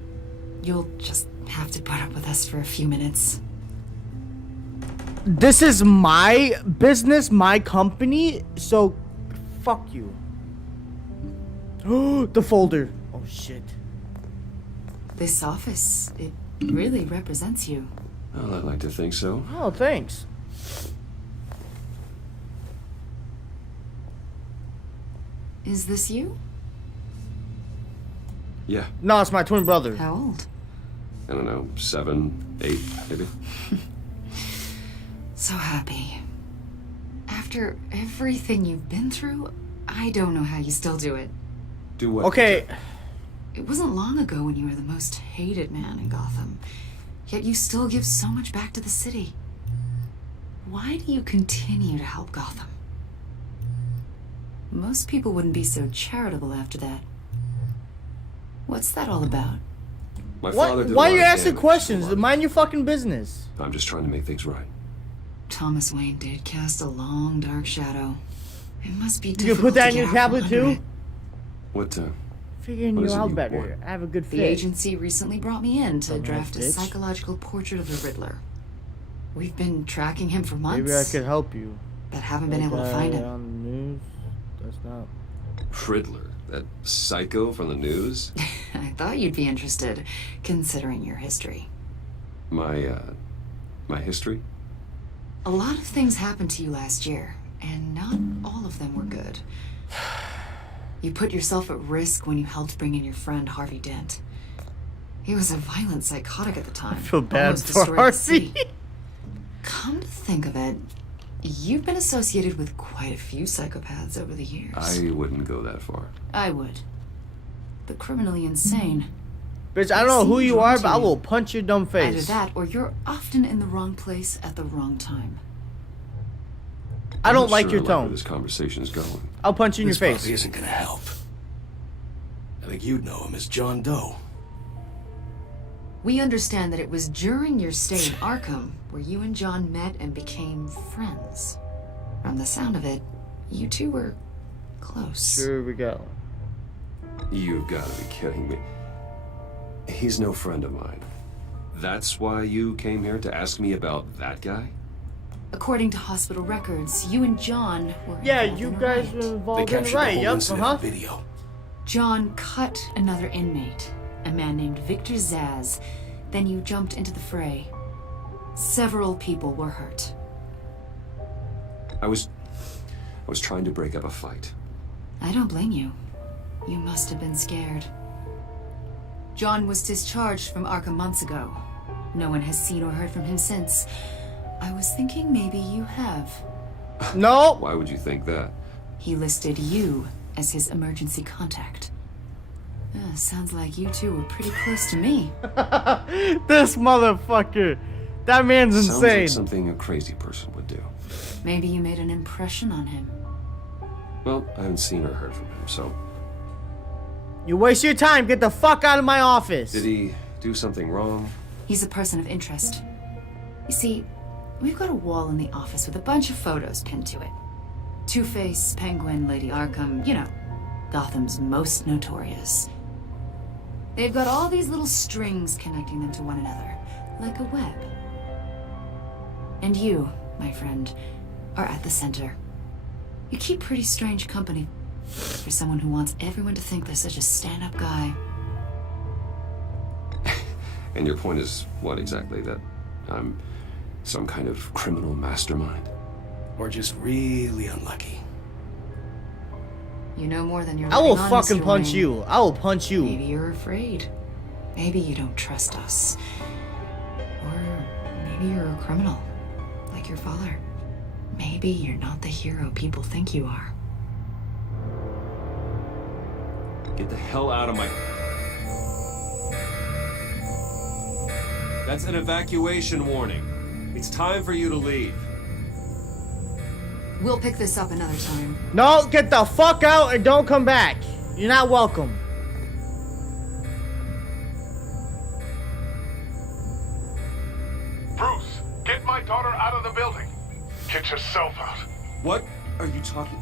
You'll just have to put up with us for a few minutes. This is my business, my company, so fuck you. The folder. Oh shit. This office, it really represents you. Well, I'd like to think so. Oh, thanks. Is this you? Yeah. No, it's my twin brother. How old? I don't know, 7, 8, maybe? So happy. After everything you've been through, I don't know how you still do it. Do what? Okay. It wasn't long ago when you were the most hated man in Gotham, yet you still give so much back to the city. Why do you continue to help Gotham? Most people wouldn't be so charitable after that. What's that all about? My father did a Why lot are you of asking damage questions? to the Mind your fucking business. I'm just trying to make things right. Thomas Wayne did cast a long, dark shadow. It must be You difficult can put that to in get your out tablet from under too? it. What, Figuring what you is it out you better. want? I have a good The fit. agency recently brought me in to Dumbass draft a bitch. psychological portrait of the Riddler. We've been tracking him for months. Maybe I could help you. But haven't been able to find him. On the news? That's not. Riddler, that psycho from the news? I thought you'd be interested, considering your history. My history? A lot of things happened to you last year, and not all of them were good. You put yourself at risk when you helped bring in your friend Harvey Dent. He was a violent psychotic at the time. I feel bad almost for destroyed the Harvey. city. Come to think of it, you've been associated with quite a few psychopaths over the years. I wouldn't go that far. I would. The criminally insane. Bitch, I don't know who Seem you drawn are, to but I you. will punch your dumb Either face. that, or you're often in the wrong place at the wrong time. I don't I'm not like sure your I like where tone. this conversation's going. I'll punch you in your This face. probably isn't gonna help. I think you'd know him as John Doe. We understand that it was during your stay in Arkham where you and John met and became friends. From the sound of it, you two were close. Here we go. You've got to be kidding me. He's no friend of mine. That's why you came here to ask me about that guy? According to hospital records, you and John were Yeah, involved you in a guys riot. were They involved in captured the the riot. whole Yep. incident on video. John cut another inmate, a man named Victor Zaz. Then you jumped into the fray. Several people were hurt. I was trying to break up a fight. I don't blame you. You must have been scared. John was discharged from Arkham months ago. No one has seen or heard from him since. I was thinking maybe you have. No. Why would you think that? He listed you as his emergency contact. Sounds like you two were pretty close to me. This motherfucker. That man's Sounds insane. like something a crazy person would do. Maybe you made an impression on him. Well, I haven't seen or heard from him, so... You waste your time. Get the fuck out of my office. Did he do something wrong? He's a person of interest. You see, we've got a wall in the office with a bunch of photos pinned to it. Two-Face, Penguin, Lady Arkham, you know, Gotham's most notorious. They've got all these little strings connecting them to one another, like a web. And you, my friend, are at the center. You keep pretty strange company for someone who wants everyone to think they're such a stand-up guy. And your point is what exactly? That I'm some kind of criminal mastermind? Or just really unlucky. You know more than you're I will letting on, fucking Mr. punch Wayne. you. I will punch you. Maybe you're afraid. Maybe you don't trust us. Or maybe you're a criminal, like your father. Maybe you're not the hero people think you are. Get the hell out of my... That's an evacuation warning. It's time for you to leave. We'll pick this up another time. No, get the fuck out and don't come back. You're not welcome. Bruce, get my daughter out of the building. Get yourself out. What are you talking...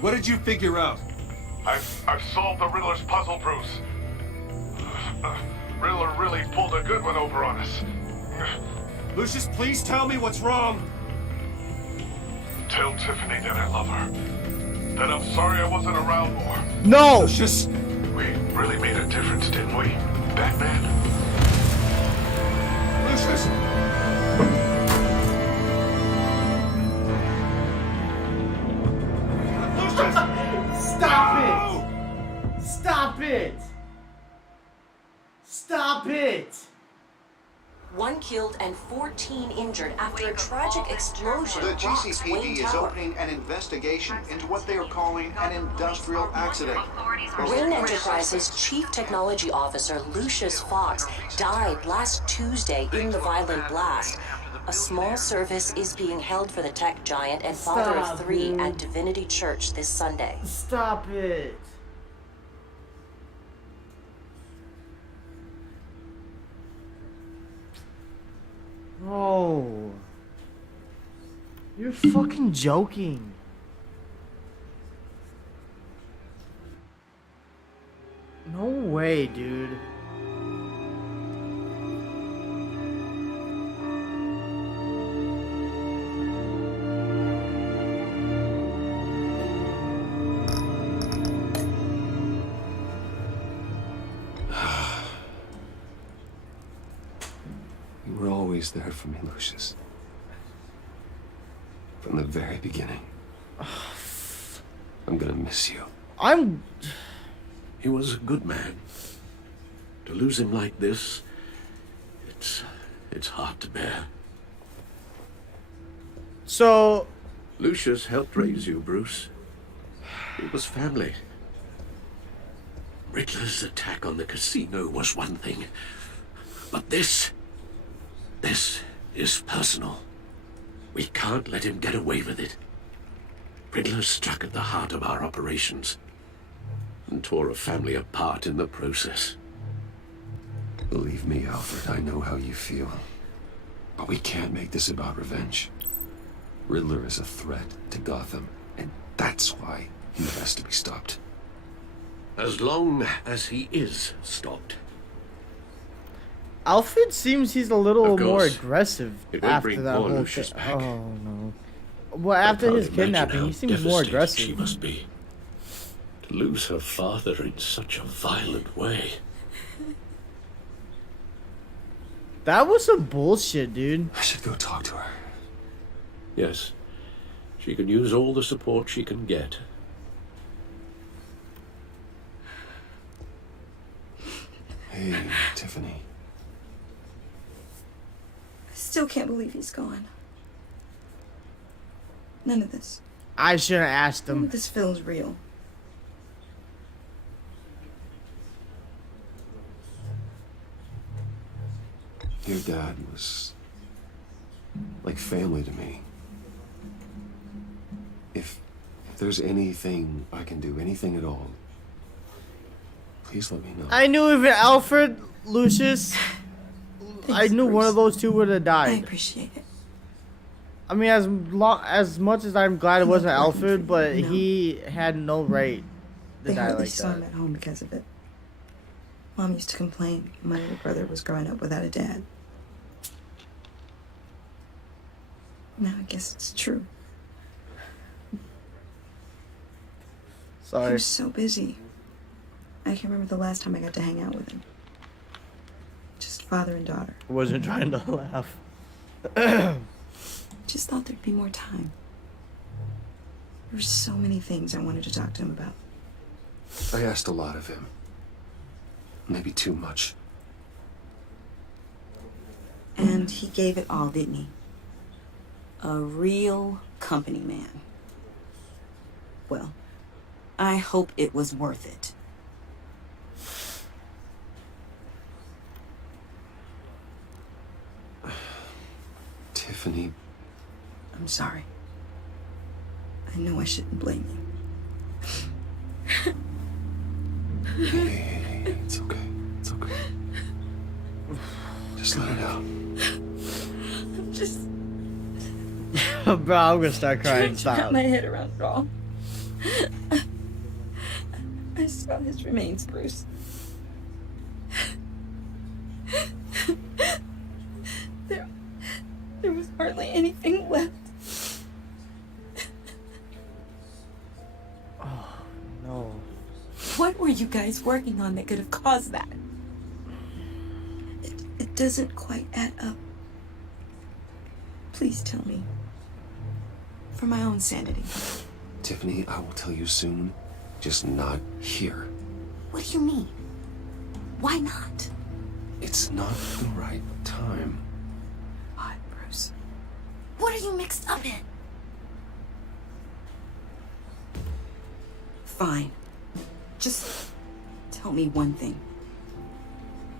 What did you figure out? I've solved the Riddler's puzzle, Bruce. Riddler really pulled a good one over on us. Lucius, please tell me what's wrong. Tell Tiffany that I love her. That I'm sorry I wasn't around more. No! Lucius! We really made a difference, didn't we, Batman? Lucius! Stop it! Stop it! Stop it! 1 killed and 14 injured after a tragic explosion The rocks Wayne GCPD is Tower. opening an investigation into what they are calling an industrial accident. Wayne Enterprises Chief Technology Officer Lucius Fox died last Tuesday in the violent blast. A small service is being held for the tech giant and father Stop, of 3 dude. at Divinity Church this Sunday. Stop it. No. You're fucking joking. No way, dude. You were always there for me, Lucius. From the very beginning. I'm gonna miss you. He was a good man. To lose him like this, it's hard to bear. So... Lucius helped raise you, Bruce. It was family. Riddler's attack on the casino was one thing. But this is personal. We can't let him get away with it. Riddler struck at the heart of our operations and tore a family apart in the process. Believe me, Alfred, I know how you feel. But we can't make this about revenge. Riddler is a threat to Gotham, and that's why he has to be stopped. As long as he is stopped. Alfred seems he's a little Of more course. aggressive It won't after bring that poor whole Lucius thing. back. Oh no. Well, I after can't his imagine kidnapping, how he seems more devastated aggressive. she must be. To lose her father in such a violent way. That was some bullshit, dude. I should go talk to her. Yes. She can use all the support she can get. Hey, Tiffany. I still can't believe he's gone. None of this. I should have asked None him. of this feels real. Your dad was like family to me. If there's anything I can do, anything at all, please let me know. I knew if Alfred, Lucius, I knew one of those two would have I died. appreciate it. I mean, as much as I'm glad it wasn't I'm not working Alfred, for but you, no. he had no right to They die hardly like saw him that. at home because of it. Mom used to complain my little brother was growing up without a dad. Now I guess it's true. He Sorry. was so busy. I can't remember the last time I got to hang out with him. Just father and daughter. I wasn't trying to laugh. Just thought there'd be more time. There were so many things I wanted to talk to him about. I asked a lot of him. Maybe too much. And he gave it all, didn't he? A real company man. Well, I hope it was worth it. Tiffany, I'm sorry. I know I shouldn't blame you. hey, it's okay. It's okay. Just let it out. I'm just Bro, I'm gonna start crying. trying to wrap Stop. my head around it all. I saw his remains, Bruce. There was hardly anything left. Oh, no. What were you guys working on that could have caused that? It doesn't quite add up. Please tell me. For my own sanity. Tiffany, I will tell you soon. Just not here. What do you mean? Why not? It's not the right time. What, Bruce? What are you mixed up in? Fine. Just tell me one thing.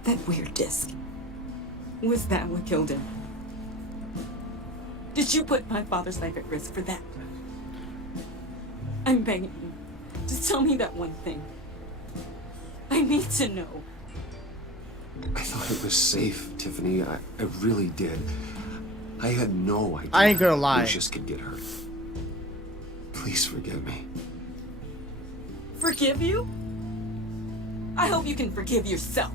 That weird disc. Was that what killed him? Did you put my father's life at risk for that? I'm begging you. Just tell me that one thing. I need to know. I thought it was safe, Tiffany. I really did. I had no idea I ain't gonna lie. Lucius could get hurt. Please forgive me. Forgive you? I hope you can forgive yourself.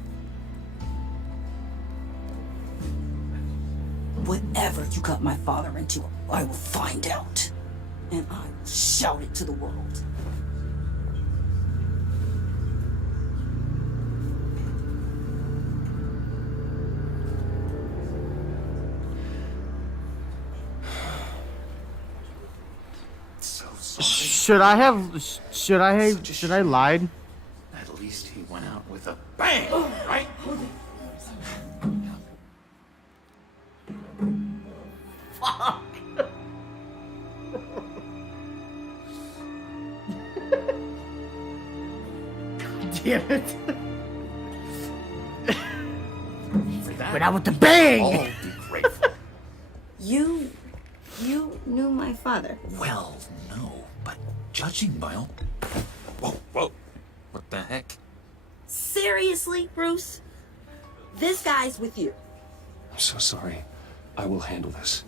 Whatever you got my father into, I will find out. And I will shout it to the world. Should I lied? At least he went out with a bang, right? Fuck. Damn it. Went out with the bang! I'll be grateful. You knew my father. Well, no, but judging by all... Whoa. What the heck? Seriously, Bruce? This guy's with you. I'm so sorry. I will handle this.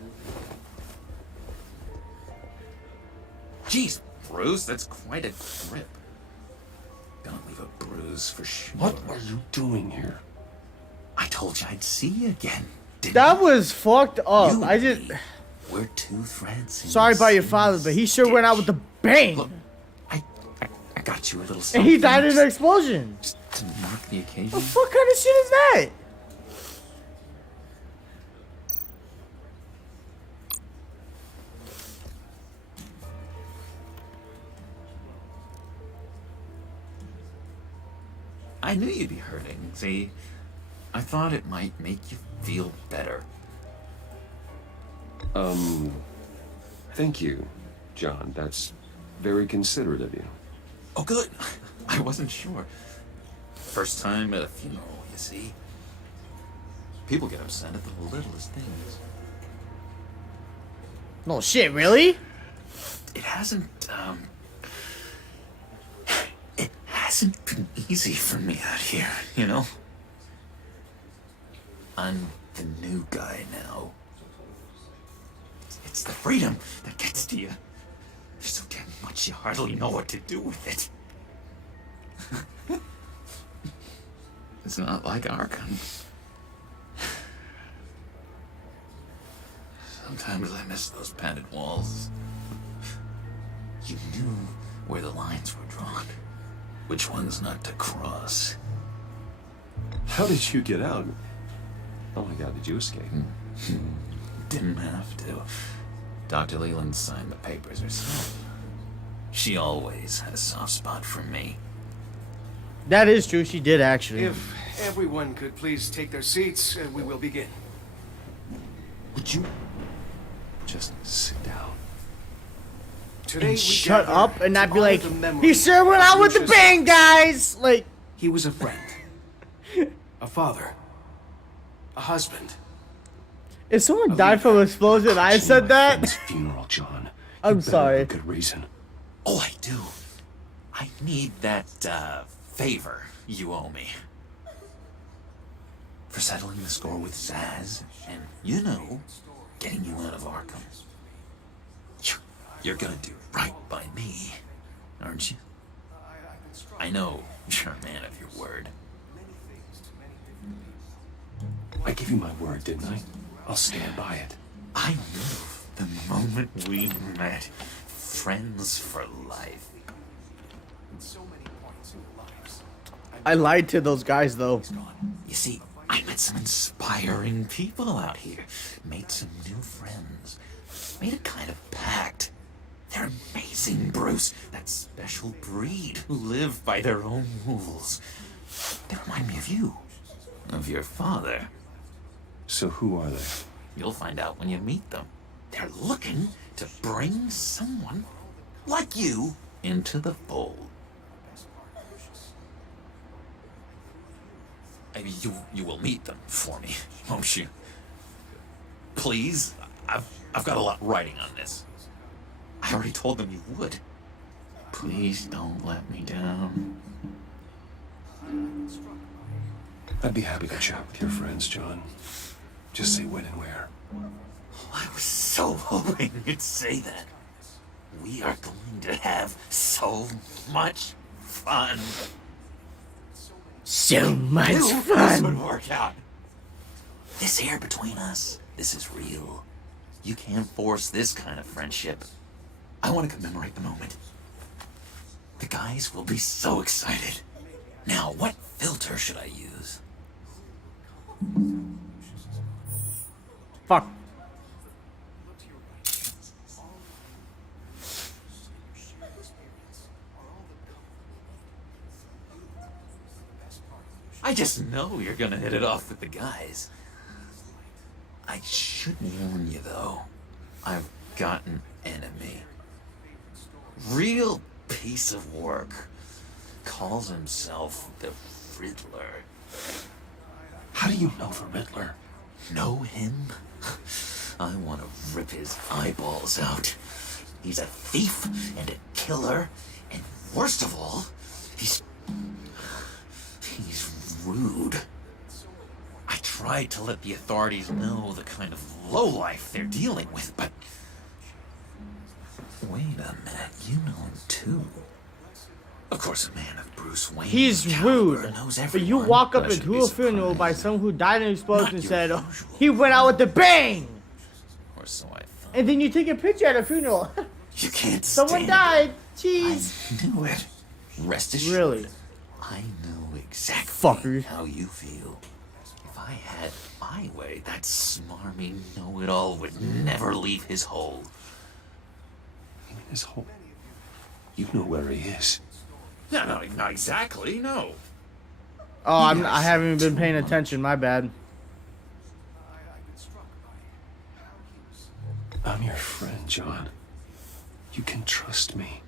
Jeez, Bruce, that's quite a grip. Gonna leave a bruise for sure. What are you doing here? I told you I'd see you again. That was fucked up. You I just... We're two threads. Sorry about your father, but he sure went out with the bang. Look, I got you a little And something. he died in an explosion. Just to mark the occasion. What the fuck kind of shit is that? I knew you'd be hurting. See, I thought it might make you feel better. Thank you, John. That's very considerate of you. Oh, good. I wasn't sure. First time at a funeral, you see. People get upset at the littlest things. No shit, really? It hasn't been easy for me out here, you know? I'm the new guy now. It's the freedom that gets to you. There's so damn much you hardly know what to do with it. It's not like Arkham. Sometimes I miss those padded walls. You knew where the lines were drawn. Which ones not to cross. How did you get out? Oh my god, did you escape? Didn't have to. Dr. Leland signed the papers herself. She always had a soft spot for me. That is true. She did actually. If everyone could please take their seats, we will begin. Would you just sit down? Today we Shut gather up and not to be honor like, the memory he sure went of out with the Lucius bang, guys! Like, He was a friend, a father, a husband. if someone died from an explosion, I said that. Funeral, John. I'm You better sorry. have a good reason. Oh, I do. I need that, favor you owe me. For settling the score with Zaz, and, you know, getting you out of Arkham. You're gonna do right by me, aren't you? I know you're a man of your word. I gave you my word, didn't I? I'll stand by it. I knew the moment we met. Friends for life. I lied to those guys, though. You see, I met some inspiring people out here. Made some new friends. Made a kind of pact. They're amazing, Bruce. That special breed who live by their own rules. They remind me of you. of your father. So who are they? You'll find out when you meet them. They're looking to bring someone like you into the fold. Maybe you will meet them for me, won't you? Please? I've got a lot writing on this. I already told them you would. Please don't let me down. I'd be happy to chat with your friends, John. Just say when and where. I was so hoping you'd say that. We are going to have so much fun. So much This fun. would work out. This air between us, this is real. You can't force this kind of friendship. I want to commemorate the moment. The guys will be so excited. Now, what filter should I use? Fuck. I just know you're gonna hit it off with the guys. I should warn you, though. I've got an enemy. Real piece of work. Calls himself the Riddler. How do you know the Riddler? Know him? I want to rip his eyeballs out. He's a thief and a killer, and worst of all, he's rude. I tried to let the authorities know the kind of lowlife they're dealing with, but... Wait a minute, you know him too. Of course, a man of Bruce Wayne. He's rude. Knows But you everyone. walk up I should into be a funeral surprised. by someone who died in an explosion and Not said, your he went out with a bang! Or so I thought. And then you take a picture at a funeral. You can't Someone stand died. Jeez. I knew it. Rest assured. Really? I know exactly Fuckers. how you feel. If I had my way, that smarmy know-it-all would never leave his hole. His hole? You know where he is. No, not exactly, no. Oh, I haven't even been paying attention. My bad. I'm your friend, John. You can trust me.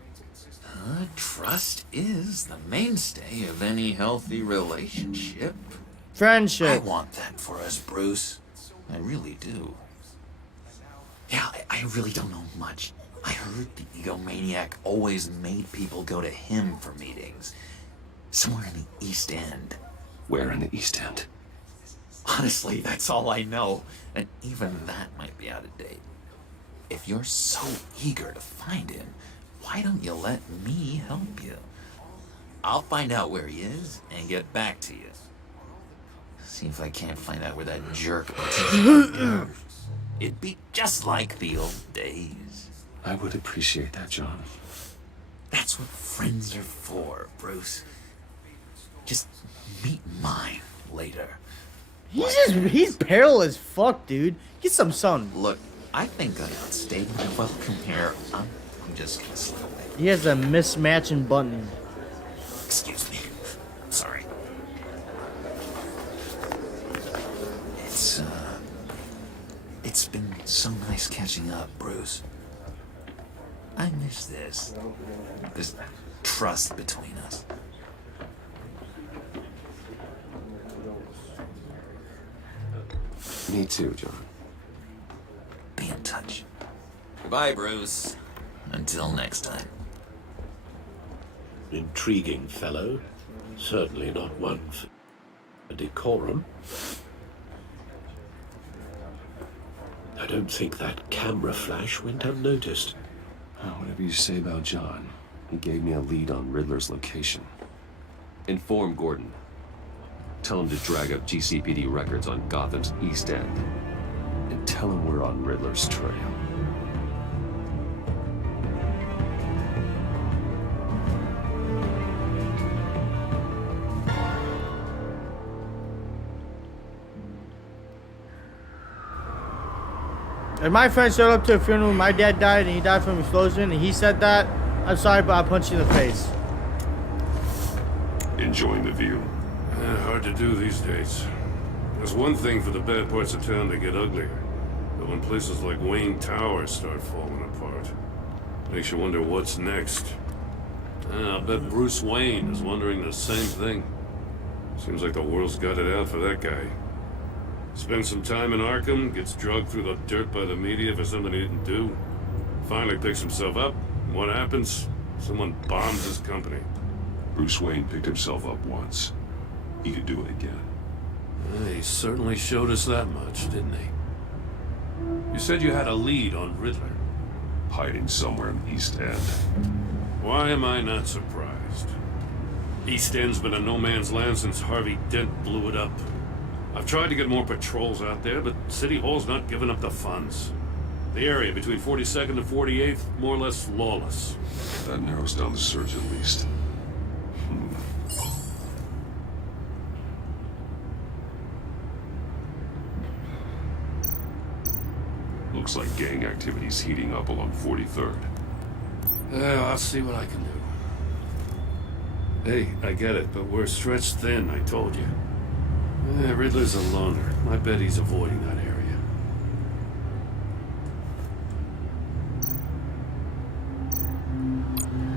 Trust is the mainstay of any healthy relationship. Friendship. I want that for us, Bruce. I really do. Yeah, I really don't know much. I heard the egomaniac always made people go to him for meetings. Somewhere in the East End. Where in the East End? Honestly, that's all I know. And even that might be out of date. If you're so eager to find him, why don't you let me help you? I'll find out where he is and get back to you. See if I can't find out where that jerk is. It'd be just like the old days. I would appreciate that, John. That's what friends are for, Bruce. Just meet mine later. He's peril as fuck, dude. Get some sun. Look, I think I outstayed my welcome here. I'm just gonna slip away. He has a mismatching button. Excuse me. Sorry. It's been so nice catching up, Bruce. I miss this trust between us. Me too, John. Be in touch. Goodbye, Bruce. Until next time. Intriguing fellow. Certainly not one for decorum. I don't think that camera flash went unnoticed. Whatever you say about John, he gave me a lead on Riddler's location. Inform Gordon. Tell him to drag up GCPD records on Gotham's East End. And tell him we're on Riddler's trail. If my friend showed up to a funeral when my dad died and he died from an explosion and he said that, I'm sorry, but I'll punch you in the face. Enjoying the view? Hard to do these days. It's one thing for the bad parts of town to get uglier, but when places like Wayne Tower start falling apart, makes you wonder what's next. I bet Bruce Wayne is wondering the same thing. Seems like the world's got it out for that guy. Spends some time in Arkham, gets drugged through the dirt by the media for something he didn't do. Finally picks himself up. What happens? Someone bombs his company. Bruce Wayne picked himself up once. He could do it again. He certainly showed us that much, didn't he? You said you had a lead on Riddler. Hiding somewhere in the East End. Why am I not surprised? East End's been a no man's land since Harvey Dent blew it up. I've tried to get more patrols out there, but City Hall's not giving up the funds. The area between 42nd and 48th, more or less lawless. That narrows down the search at least. Looks like gang activity's heating up along 43rd. Yeah, I'll see what I can do. Hey, I get it, but we're stretched thin, I told you. Riddler's a loner. I bet he's avoiding that area.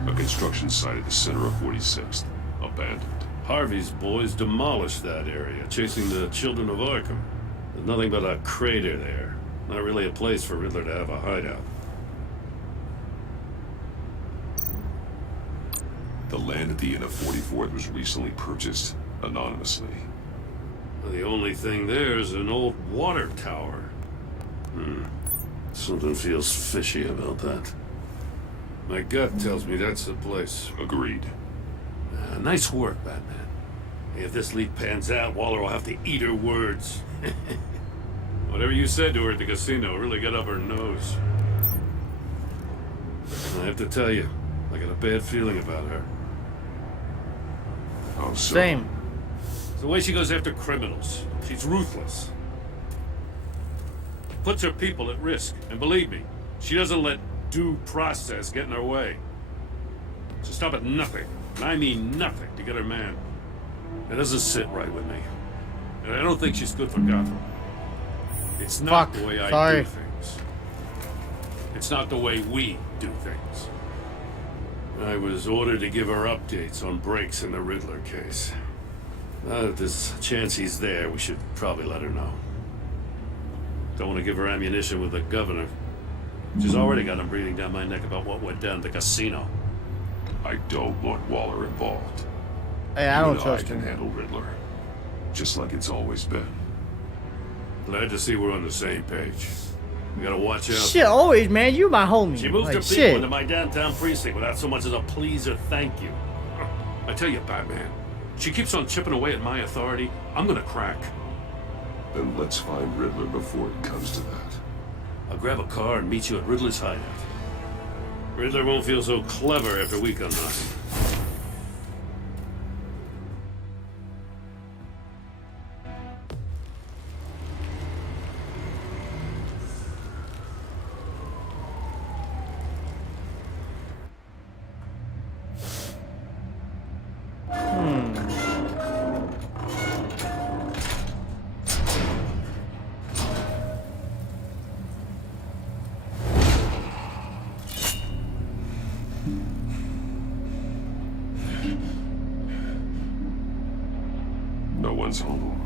A construction site at the center of 46th. Abandoned. Harvey's boys demolished that area, chasing the children of Arkham. There's nothing but a crater there. Not really a place for Riddler to have a hideout. The land at the end of 44th was recently purchased anonymously. The only thing there is an old water tower. Something feels fishy about that. My gut tells me that's the place. Agreed. Nice work, Batman. If this lead pans out, Waller will have to eat her words. Whatever you said to her at the casino really got up her nose. I have to tell you, I got a bad feeling about her. Oh, so? Same. It's the way she goes after criminals. She's ruthless. Puts her people at risk. And believe me, she doesn't let due process get in her way. She'll stop at nothing, and I mean nothing, to get her man. It doesn't sit right with me. And I don't think she's good for Gotham. It's not the way I do things. It's not the way we do things. I was ordered to give her updates on breaks in the Riddler case. If there's a chance he's there, we should probably let her know. Don't want to give her ammunition with the governor. She's already got him breathing down my neck about what went down at the casino. I don't want Waller involved. Hey, I don't trust him. I can handle Riddler. Just like it's always been. Glad to see we're on the same page. We gotta watch out. Shit, always, man. You my homie. She moved like, her people shit. into my downtown precinct without so much as a please or thank you. I tell you, Batman, she keeps on chipping away at my authority. I'm gonna crack. Then let's find Riddler before it comes to that. I'll grab a car and meet you at Riddler's hideout. Riddler won't feel so clever after we come knocking. No one's home.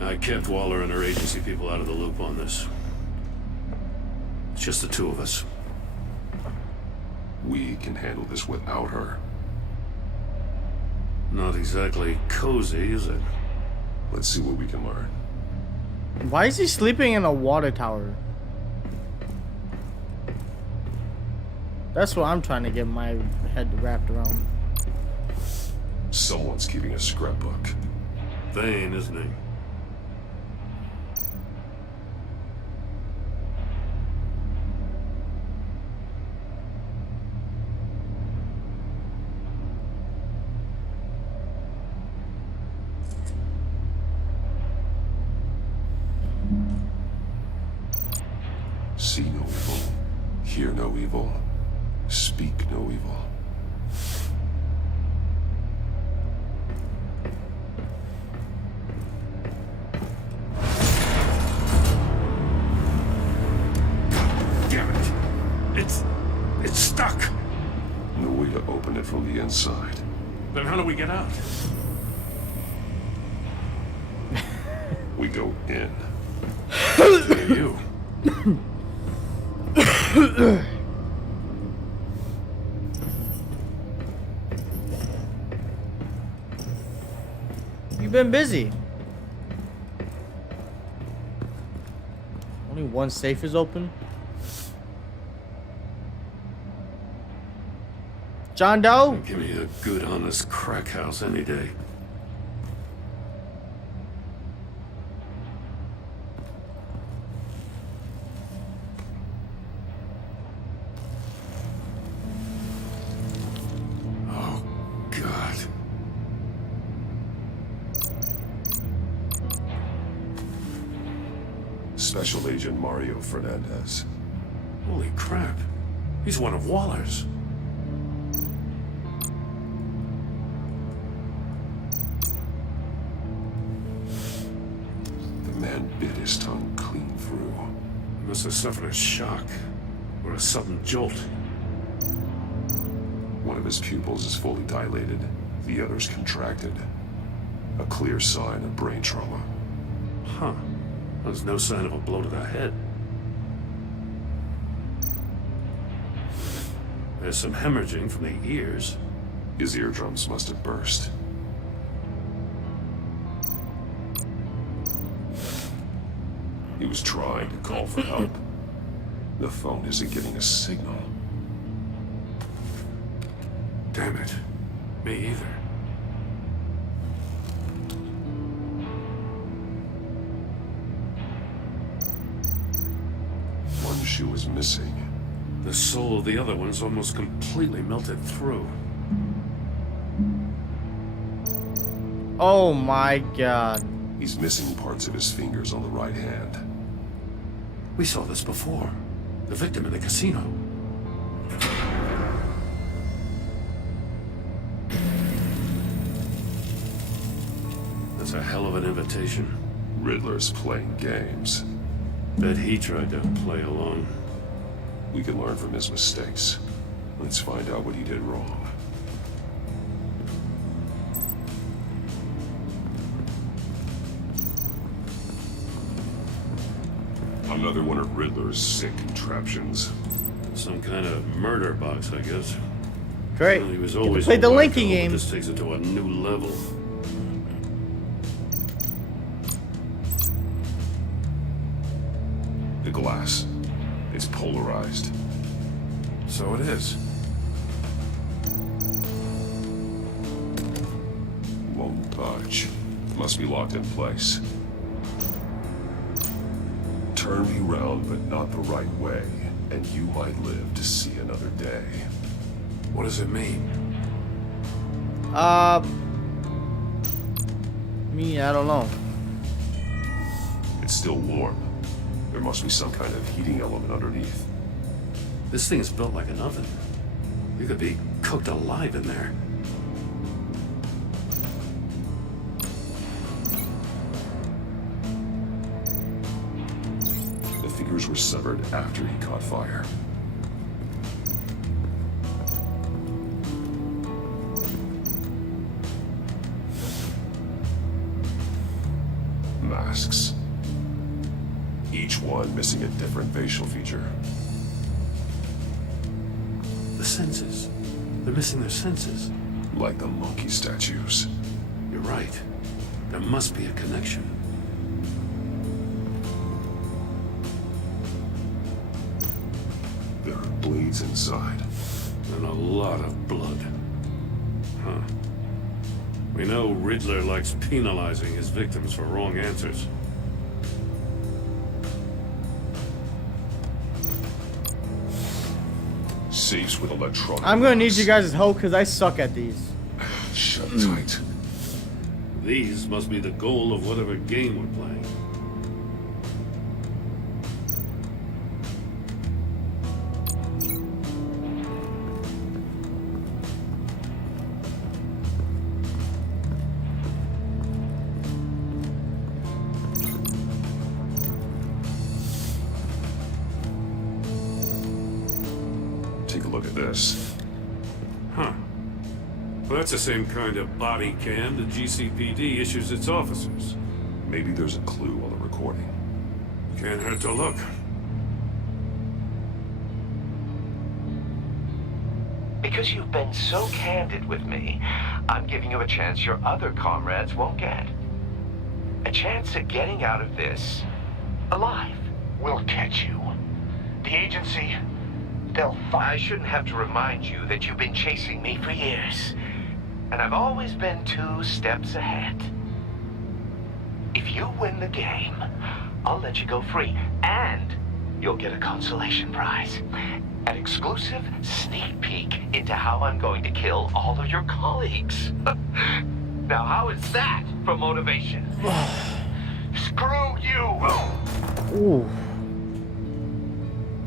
I kept Waller and her agency people out of the loop on this. It's just the two of us. We can handle this without her. Not exactly cozy, is it? Let's see what we can learn. Why is he sleeping in a water tower? That's what I'm trying to get my head wrapped around. Someone's keeping a scrapbook. Vane, isn't he? See no evil, hear no evil, speak no evil. from the inside. Then how do we get out? We go in. You. You've been busy. Only one safe is open. John Doe? Give me a good, honest crack house any day. Oh, God. Special Agent Mario Fernandez. Holy crap. He's one of Waller's. The man bit his tongue clean through. He must have suffered a shock or a sudden jolt. One of his pupils is fully dilated, the other's contracted. A clear sign of brain trauma. Huh. There's no sign of a blow to the head. There's some hemorrhaging from the ears. His eardrums must have burst. He was trying to call for help. The phone isn't getting a signal. Damn it. Me either. One shoe is missing. The soul of the other one's almost completely melted through. Oh my God. He's missing parts of his fingers on the right hand. We saw this before. The victim in the casino. That's a hell of an invitation. Riddler's playing games. Bet he tried to play along. We can learn from his mistakes. Let's find out what he did wrong. Another one of Riddler's sick contraptions. Some kind of murder box, I guess. Great. Well, he was Get to always play a the wacko, linking but game. This takes it to a new level. The glass. It's polarized. So it is. Won't budge. Must be locked in place. Turn me round, but not the right way, and you might live to see another day. What does it mean? Me, I don't know. It's still warm. There must be some kind of heating element underneath. This thing is built like an oven. You could be cooked alive in there. The fingers were severed after he caught fire. Masks. Each one missing a different facial feature. The senses. They're missing their senses. Like the monkey statues. You're right. There must be a connection. There are bleeds inside. And a lot of blood. Huh. We know Riddler likes penalizing his victims for wrong answers. Safes with electronic. I'm gonna need you guys' help because I suck at these. Shut tight. These must be the goal of whatever game we're playing. Take a look at this. Huh. that's the same kind of body cam the GCPD issues its officers. Maybe there's a clue on the recording. Can't hurt to look. Because you've been so candid with me, I'm giving you a chance your other comrades won't get. A chance at getting out of this alive. We'll catch you. The agency, they'll find... I shouldn't have to remind you that you've been chasing me for years. And I've always been 2 steps ahead. If you win the game, I'll let you go free. And you'll get a consolation prize. An exclusive sneak peek into how I'm going to kill all of your colleagues. Now, how is that for motivation? Screw you! Ooh.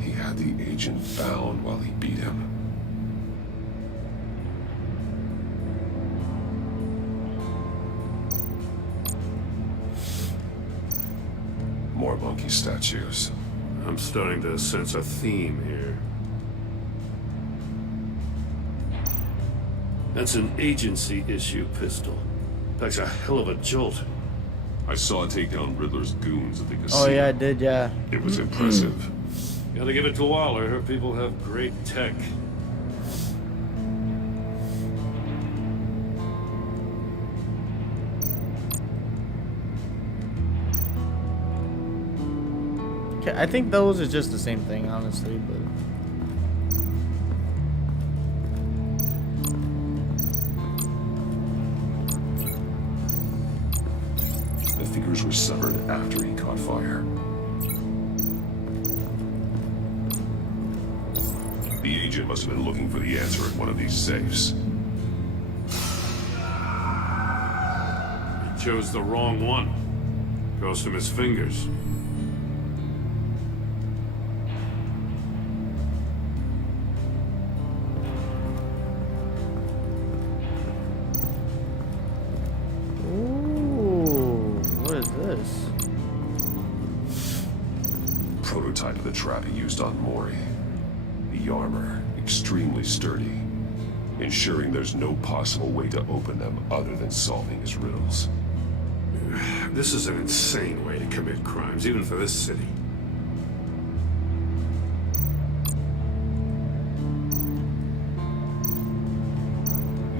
He had the agent bound while he beat him. More monkey statues. I'm starting to sense a theme here. That's an agency-issue pistol. Packs a hell of a jolt. I saw it take down Riddler's goons at the casino. Oh yeah, I did, yeah. It was impressive. Gotta give it to Waller. Her people have great tech. Okay, I think those are just the same thing, honestly, but... The fingers were severed after he caught fire. The agent must have been looking for the answer at one of these safes. He chose the wrong one. Cost him his fingers. Prototype of the trap he used on Mori. The armor, extremely sturdy, ensuring there's no possible way to open them other than solving his riddles. This is an insane way to commit crimes, even for this city.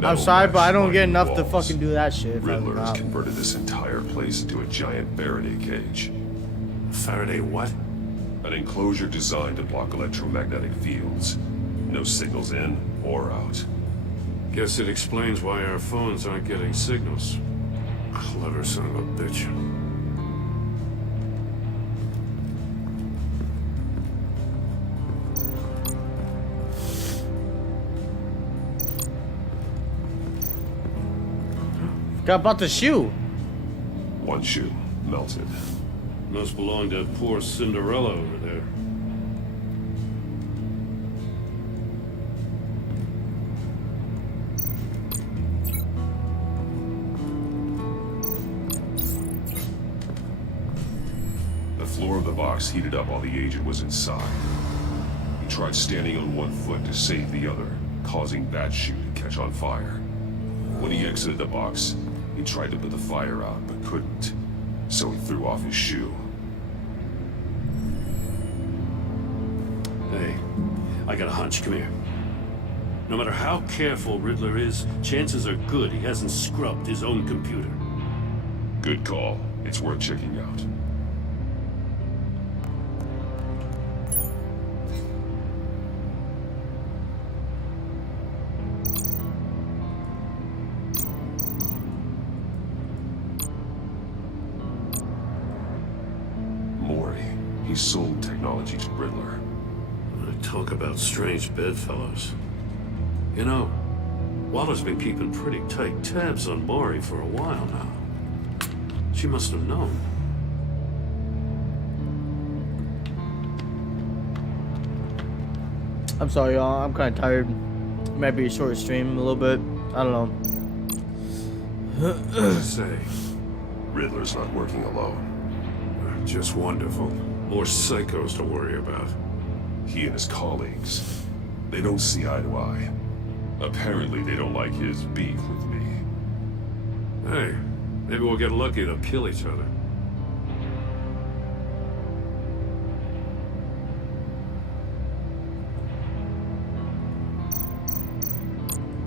I'm sorry, but I don't get enough to fucking do that shit. Riddler has converted this entire place into a giant Faraday cage. Faraday what? An enclosure designed to block electromagnetic fields. No signals in or out. Guess it explains why our phones aren't getting signals. Clever son of a bitch. Forgot about the shoe. One shoe melted. Must belong to poor Cinderella over there. The floor of the box heated up while the agent was inside. He tried standing on one foot to save the other, causing that shoe to catch on fire. When he exited the box, he tried to put the fire out, but couldn't. So he threw off his shoe. Hey, I got a hunch. Come here. No matter how careful Riddler is, chances are good he hasn't scrubbed his own computer. Good call. It's worth checking out. Mori. He sold technology to Riddler. Talk about strange bedfellows. You know, Waller's been keeping pretty tight tabs on Mori for a while now. She must have known. I'm sorry, y'all. I'm kind of tired. It might be a short stream, a little bit. I don't know. Say, Riddler's not working alone. Just wonderful. More psychos to worry about. He and his colleagues, they don't see eye to eye. Apparently they don't like his beef with me. Hey, maybe we'll get lucky to kill each other.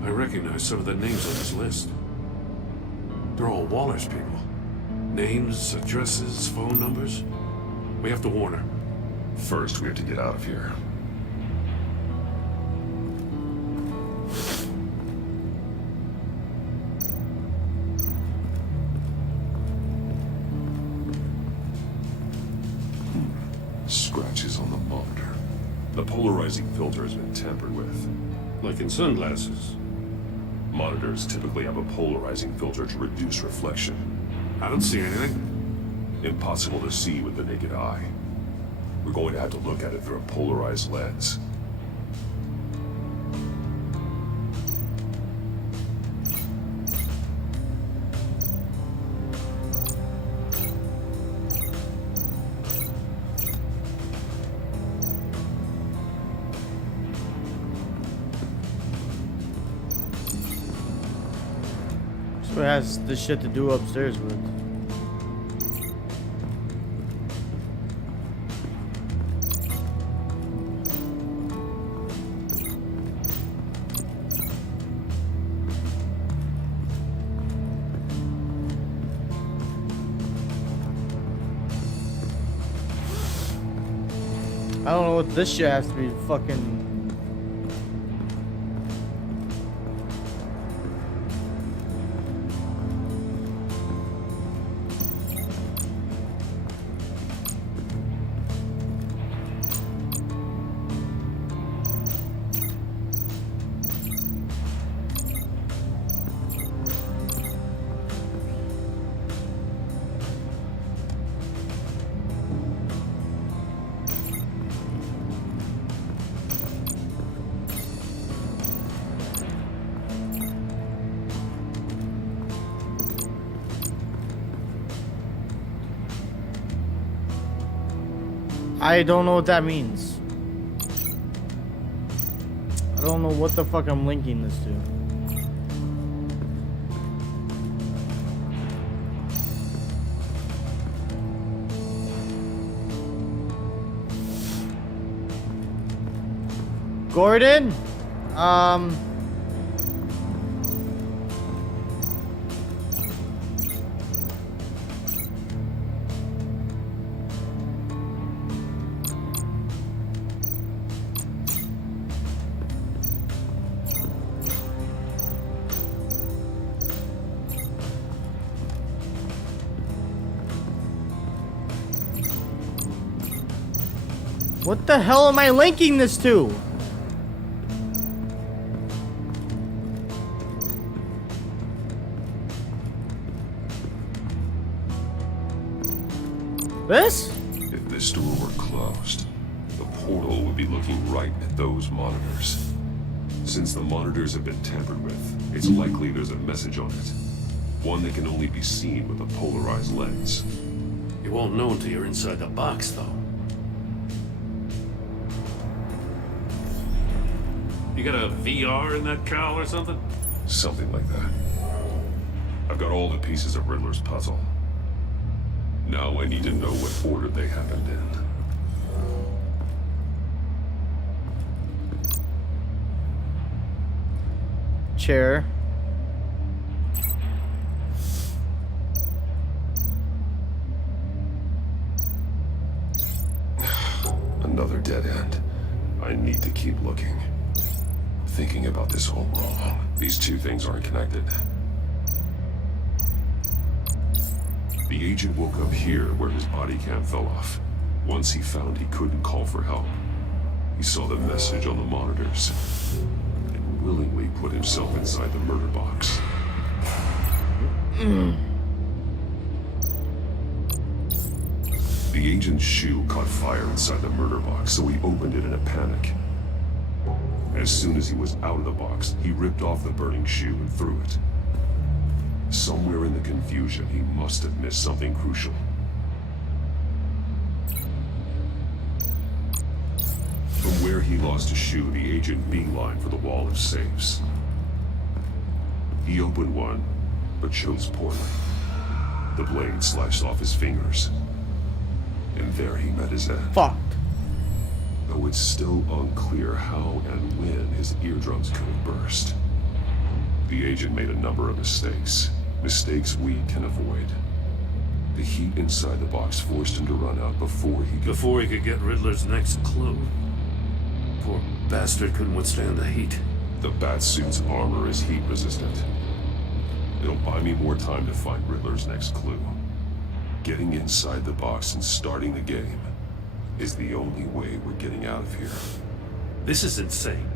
I recognize some of the names on this list. They're all Waller's people. Names, addresses, phone numbers. We have to warn her. First, we have to get out of here. Scratches on the monitor. The polarizing filter has been tampered with. Like in sunglasses. Monitors typically have a polarizing filter to reduce reflection. I don't see anything. Impossible to see with the naked eye. We're going to have to look at it through a polarized lens. So it has this shit to do upstairs with. I don't know what this shit has to be fucking. I don't know what that means. I don't know what the fuck I'm linking this to. Gordon? What the hell am I linking this to? This? If this door were closed, the portal would be looking right at those monitors. Since the monitors have been tampered with, it's likely there's a message on it. One that can only be seen with a polarized lens. You won't know until you're inside the box, though. You got a VR in that cowl or something? Something like that. I've got all the pieces of Riddler's puzzle. Now I need to know what order they happened in. Chair. Another dead end. I need to keep looking. Thinking about this all wrong. These two things aren't connected. The agent woke up here where his body cam fell off. Once he found he couldn't call for help, he saw the message on the monitors and willingly put himself inside the murder box. The agent's shoe caught fire inside the murder box, so he opened it in a panic. As soon as he was out of the box, he ripped off the burning shoe and threw it. Somewhere in the confusion, he must have missed something crucial. From where he lost a shoe, the agent beelined for the wall of safes. He opened one, but chose poorly. The blade slashed off his fingers. And there he met his end. Fuck. Though it's still unclear how and when his eardrums could have burst. The agent made a number of mistakes. Mistakes we can avoid. The heat inside the box forced him to run out before he could get Riddler's next clue. Poor bastard couldn't withstand the heat. The Batsuit's armor is heat resistant. It'll buy me more time to find Riddler's next clue. Getting inside the box and starting the game is the only way we're getting out of here. This is insane.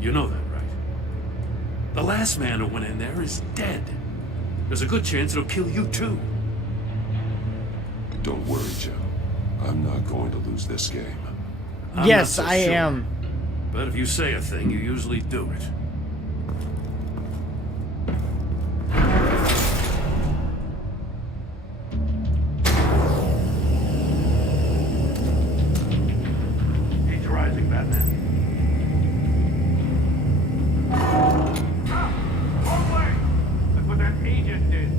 You know that, right? The last man who went in there is dead. There's a good chance it'll kill you too. Don't worry, Jim. I'm not going to lose this game. Yes, I am. But if you say a thing, you usually do it. He's rising, Batman. Wrong way! That's what that agent did.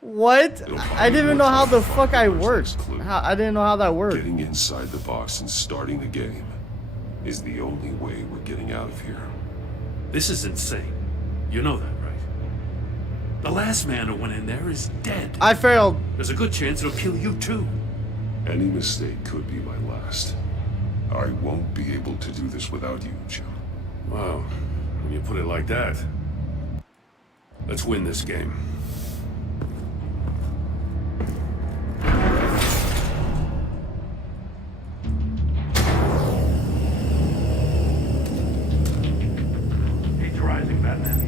What? I didn't even know how the fuck I worked. I didn't know how that worked. Getting inside the box and starting the game is the only way we're getting out of here. This is insane. You know that, right? The last man who went in there is dead. I failed. There's a good chance it'll kill you too. Any mistake could be my last. I won't be able to do this without you, Jim. Wow. When you put it like that. Let's win this game. He's rising, Batman.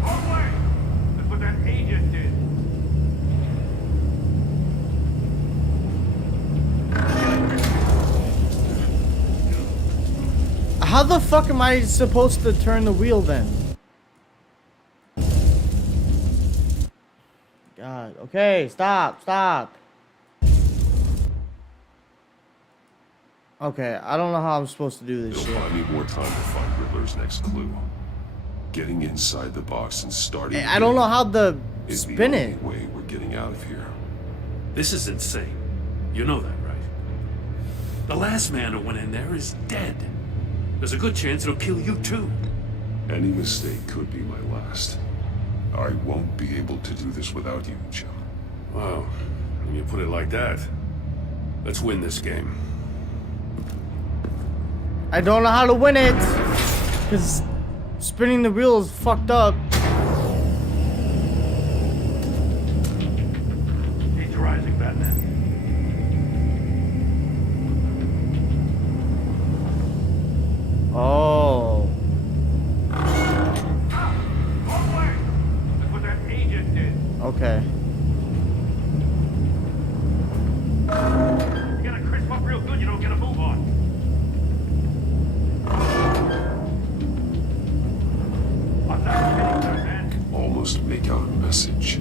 Wrong way! That's what that agent did. How the fuck am I supposed to turn the wheel then? God, okay, stop. Okay, I don't know how I'm supposed to do this It'll shit. buy me more time to find Riddler's next clue. Getting inside the box and starting. I don't know how to is spin the it. only way we're getting out of here. This is insane. You know that, right? The last man who went in there is dead. There's a good chance it'll kill you too. Any mistake could be my last. I won't be able to do this without you, Jim. Wow. When you put it like that. Let's win this game. I don't know how to win it. Because spinning the wheel is fucked up. He's rising, Batman. Oh. Wrong way! That's what that agent did. Okay. You gotta crisp up real good, you don't get a move on. I'm not kidding, Batman. Almost make out a message.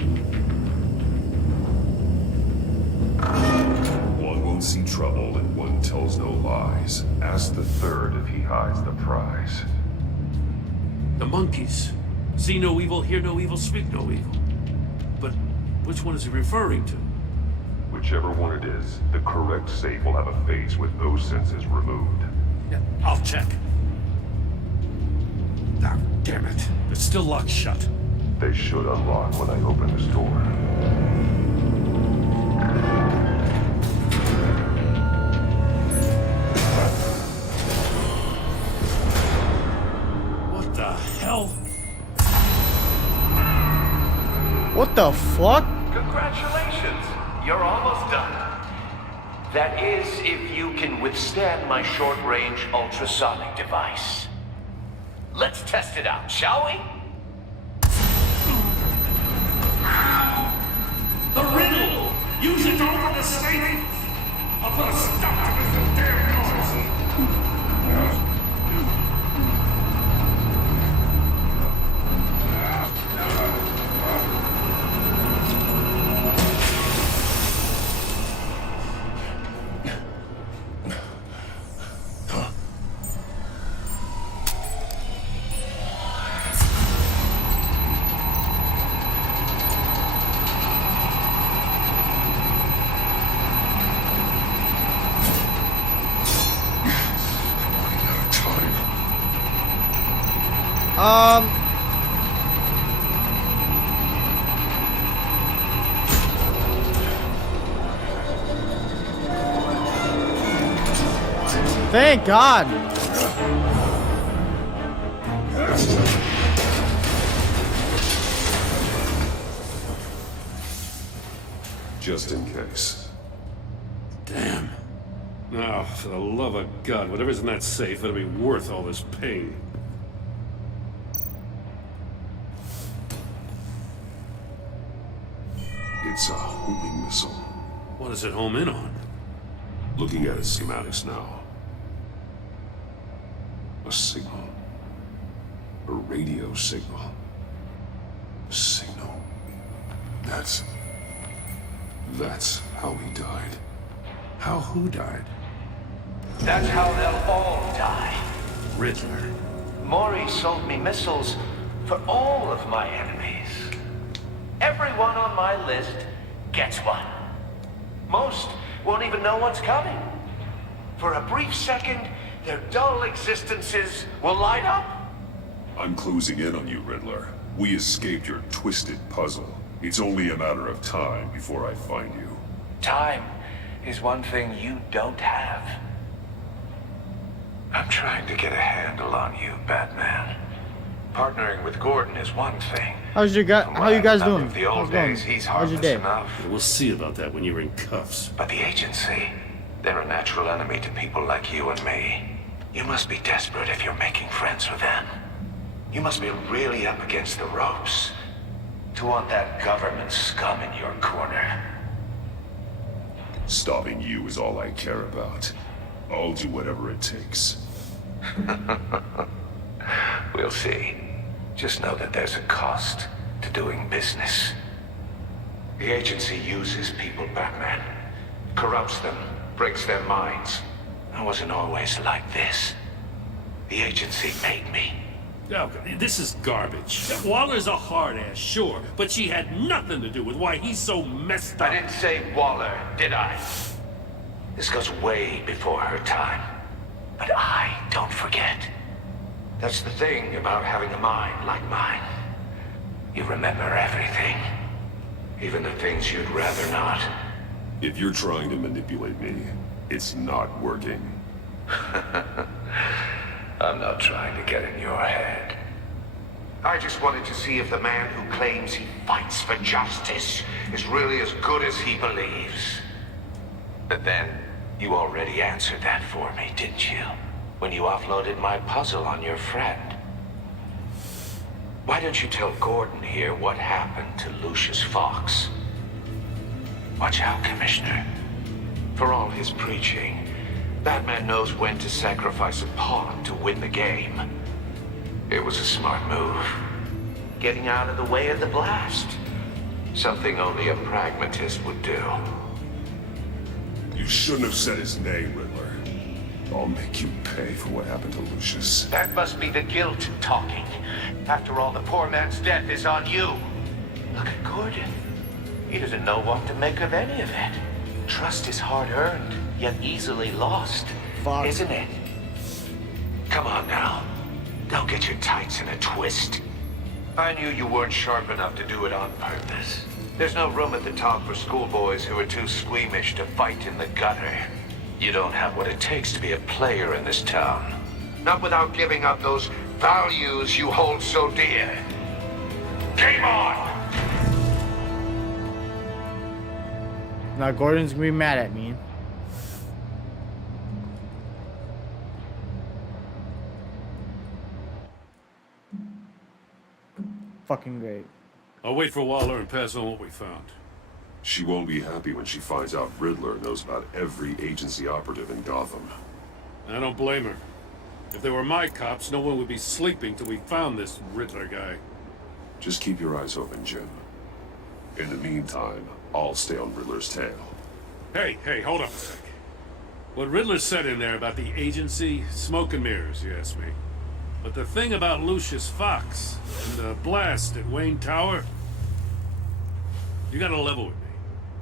One won't see trouble and one tells no lies. Ask the third if he hides the prize. The monkeys. See no evil, hear no evil, speak no evil. But which one is he referring to? Whichever one it is, the correct safe will have a face with those senses removed. Yeah, I'll check. Ah, damn it. It's still locked shut. They should unlock when I open this door. What the hell? What the fuck? Congratulations! You're almost done. That is, if you can withstand my short-range ultrasonic device. Let's test it out, shall we? The riddle! Use it to open the safe! I'll put a stop to this damn noise! Thank God. Just in case. Damn. Now, for the love of God, whatever's in that safe, it'll be worth all this pain. It's a homing missile. What does it home in on? Looking at its schematics now. A signal. A radio signal. A signal. That's how he died. How who died? That's how they'll all die. Riddler. Mori sold me missiles for all of my enemies. Everyone on my list gets one. Most won't even know what's coming. For a brief second, their dull existences will light up. I'm closing in on you, Riddler. We escaped your twisted puzzle. It's only a matter of time before I find you. Time is one thing you don't have. I'm trying to get a handle on you, Batman. Partnering with Gordon is one thing. How you guys doing? The old days, he's How's your harmless day? enough. We'll see about that when you're in cuffs. But the agency, they're a natural enemy to people like you and me. You must be desperate if you're making friends with them. You must be really up against the ropes to want that government scum in your corner. Stopping you is all I care about. I'll do whatever it takes. We'll see. Just know that there's a cost to doing business. The agency uses people, Batman. Corrupts them, breaks their minds. I wasn't always like this. The agency made me. Oh, this is garbage. Waller's a hard-ass, sure, but she had nothing to do with why he's so messed up. I didn't say Waller, did I? This goes way before her time. But I don't forget. That's the thing about having a mind like mine. You remember everything. Even the things you'd rather not. If you're trying to manipulate me, it's not working. I'm not trying to get in your head. I just wanted to see if the man who claims he fights for justice is really as good as he believes. But then, you already answered that for me, didn't you? When you offloaded my puzzle on your friend. Why don't you tell Gordon here what happened to Lucius Fox? Watch out, Commissioner. For all his preaching, Batman knows when to sacrifice a pawn to win the game. It was a smart move. Getting out of the way of the blast. Something only a pragmatist would do. You shouldn't have said his name, Riddler. I'll make you pay for what happened to Lucius. That must be the guilt talking. After all, the poor man's death is on you. Look at Gordon. He doesn't know what to make of any of it. Trust is hard-earned, yet easily lost. Fuck. Isn't it? Come on now. Don't get your tights in a twist. I knew you weren't sharp enough to do it on purpose. There's no room at the top for schoolboys who are too squeamish to fight in the gutter. You don't have what it takes to be a player in this town. Not without giving up those values you hold so dear. Game on! Now Gordon's gonna be mad at me. Fucking great. I'll wait for Waller and pass on what we found. She won't be happy when she finds out Riddler knows about every agency operative in Gotham. I don't blame her. If they were my cops, no one would be sleeping till we found this Riddler guy. Just keep your eyes open, Jim. In the meantime, I'll stay on Riddler's tail. Hey, hold up a sec. What Riddler said in there about the agency, smoke and mirrors, you ask me. But the thing about Lucius Fox and the blast at Wayne Tower, you gotta level with me.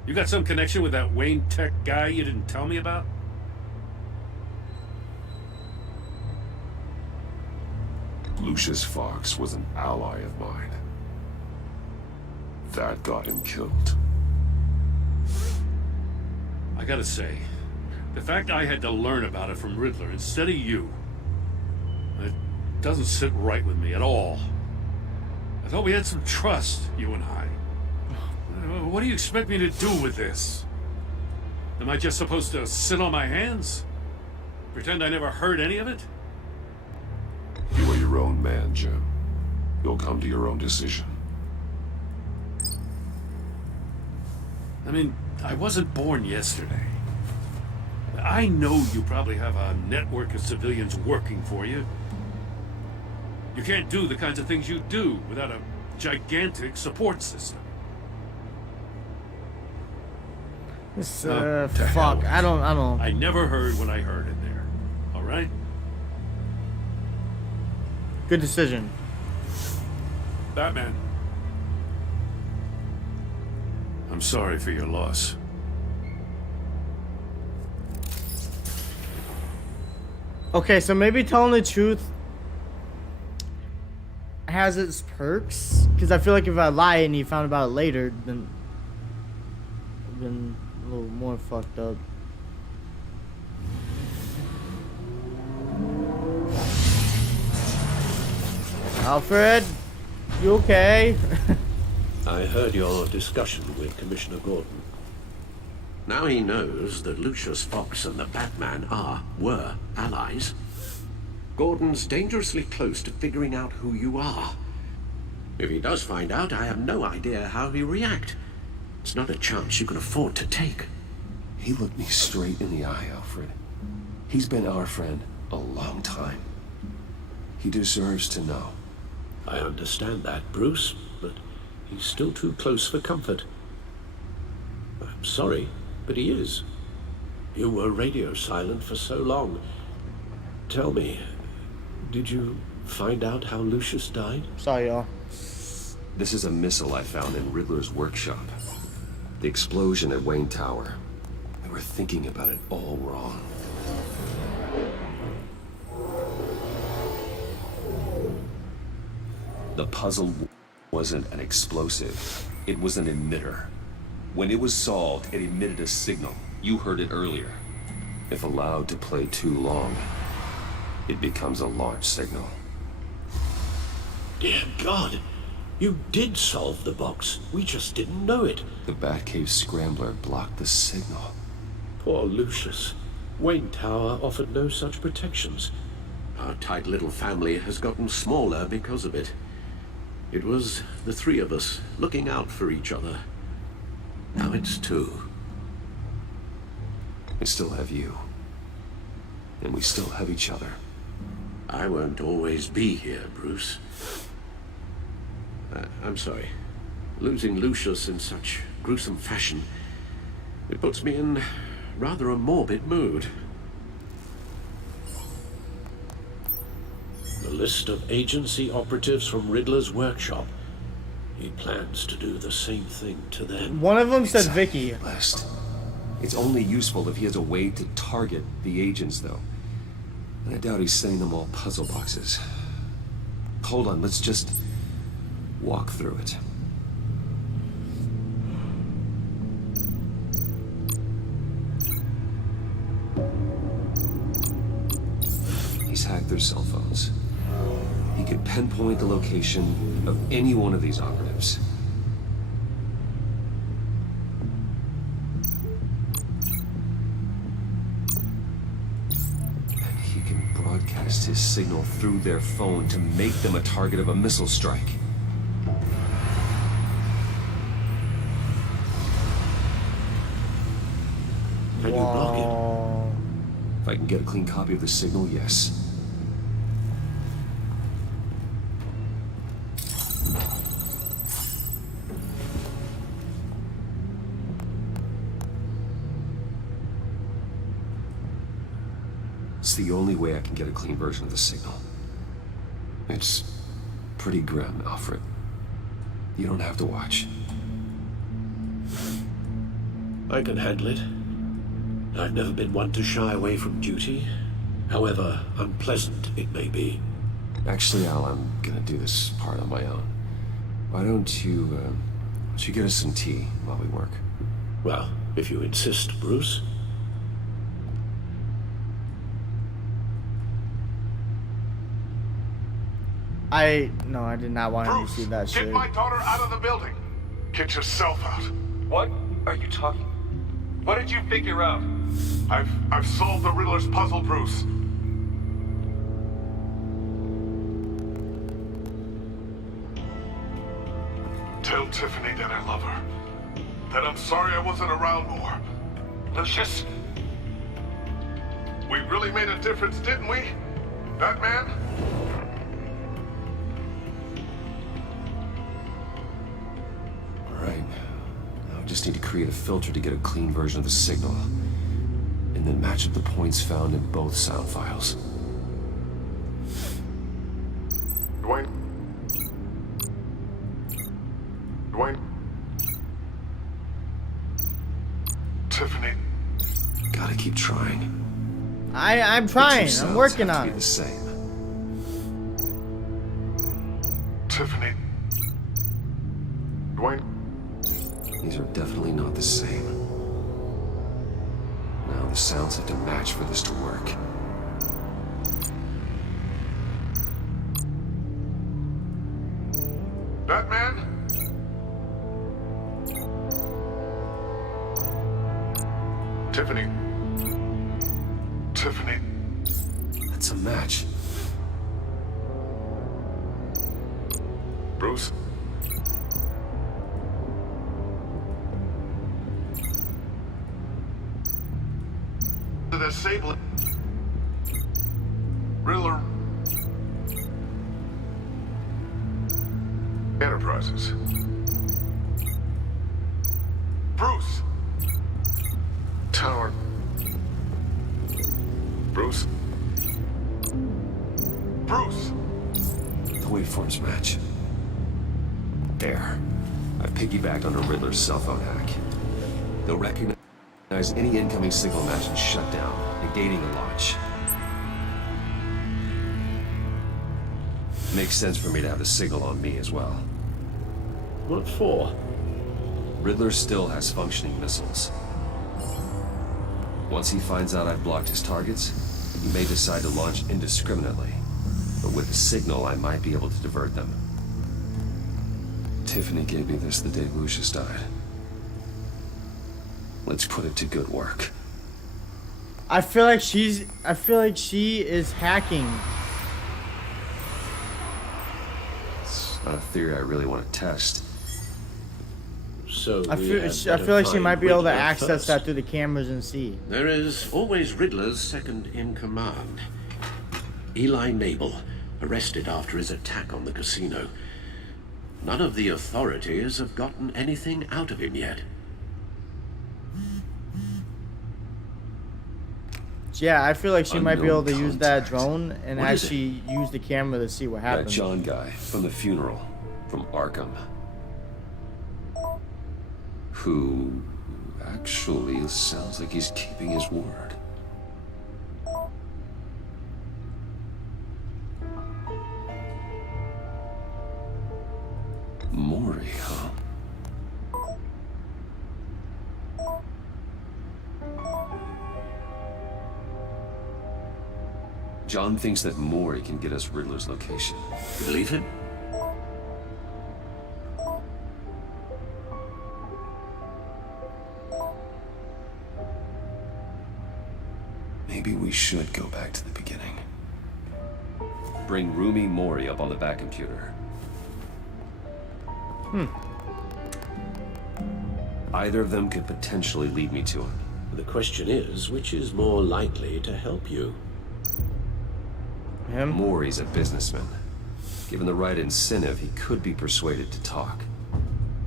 You got some connection with that Wayne Tech guy you didn't tell me about? Lucius Fox was an ally of mine. That got him killed. I gotta say, the fact I had to learn about it from Riddler instead of you, it doesn't sit right with me at all. I thought we had some trust, you and I. What do you expect me to do with this? Am I just supposed to sit on my hands? Pretend I never heard any of it? You are your own man, Jim. You'll come to your own decision. I mean, I wasn't born yesterday. I know you probably have a network of civilians working for you. You can't do the kinds of things you do without a gigantic support system. This, fuck, I don't. I never heard when I heard in there. All right? Good decision. Batman. I'm sorry for your loss. Okay, so maybe telling the truth has its perks. Because I feel like if I lie and he found about it later, then I've been a little more fucked up. Alfred, you okay? I heard your discussion with Commissioner Gordon. Now he knows that Lucius Fox and the Batman were allies. Gordon's dangerously close to figuring out who you are. If he does find out, I have no idea how he'll react. It's not a chance you can afford to take. He looked me straight in the eye, Alfred. He's been our friend a long time. He deserves to know. I understand that, Bruce, but he's still too close for comfort. I'm sorry, but he is. You were radio silent for so long. Tell me, did you find out how Lucius died? Sorry, y'all. This is a missile I found in Riddler's workshop. The explosion at Wayne Tower. We were thinking about it all wrong. The puzzle wasn't an explosive. It was an emitter. When it was solved, it emitted a signal. You heard it earlier. If allowed to play too long, it becomes a launch signal. Dear God, you did solve the box. We just didn't know it. The Batcave scrambler blocked the signal. Poor Lucius. Wayne Tower offered no such protections. Our tight little family has gotten smaller because of it. It was the three of us looking out for each other. Now it's two. We still have you. And we still have each other. I won't always be here, Bruce. I'm sorry. Losing Lucius in such gruesome fashion, it puts me in rather a morbid mood. The list of agency operatives from Riddler's workshop. He plans to do the same thing to them. One of them said Vicky. List. It's only useful if he has a way to target the agents, though. And I doubt he's sending them all puzzle boxes. Hold on, let's just walk through it. He's hacked their cell phones. He could pinpoint the location of any one of these operatives. And he can broadcast his signal through their phone to make them a target of a missile strike. get a clean copy of the signal, yes. It's the only way I can get a clean version of the signal. It's pretty grim, Alfred. You don't have to watch. I can handle it. I've never been one to shy away from duty, however unpleasant it may be. Actually, Al, I'm gonna do this part on my own. Why don't you get us some tea while we work? Well, if you insist, Bruce. No, I did not want him to see that shit. Get my daughter out of the building. Get yourself out. What are you talking? What did you figure out? I've solved the Riddler's puzzle, Bruce. Tell Tiffany that I love her. That I'm sorry I wasn't around more. Lucius? We really made a difference, didn't we? Batman? Alright. Now I just need to create a filter to get a clean version of the signal. And then match up the points found in both sound files. Dwayne? Tiffany? Gotta keep trying. I'm The two trying. I'm sounds working have to on be the it. same. Tiffany? Dwayne? These are definitely not the same. Now the sounds have to match for this to work. Batman? Tiffany? Tiffany? That's a match. Bruce? The disabling Riddler Enterprises. Bruce. Tower. Bruce. Bruce. The waveforms match. There. I've piggybacked on a Riddler's cell phone hack. They'll recognize any incoming signal match and shut down, negating the launch. Makes sense for me to have the signal on me as well. What for? Riddler still has functioning missiles. Once he finds out I've blocked his targets, he may decide to launch indiscriminately. But with the signal, I might be able to divert them. Tiffany gave me this the day Lucius died. Let's put it to good work. I feel like she is hacking. It's not a theory I really want to test. So I feel like she might be able to access that through the cameras and see. There is always Riddler's second in command. Eli Nabel, arrested after his attack on the casino. None of the authorities have gotten anything out of him yet. Yeah, I feel like she might be able to use that contact. drone and What is actually use the camera to see what That happens. John guy from the funeral, from Arkham. Who actually sounds like he's keeping his word. Mori, huh? John thinks that Mori can get us Riddler's location. Believe him? Maybe we should go back to the beginning. Bring Rumi Mori up on the back computer. Either of them could potentially lead me to him. The question is, which is more likely to help you? Him? Maury's a businessman. Given the right incentive, he could be persuaded to talk.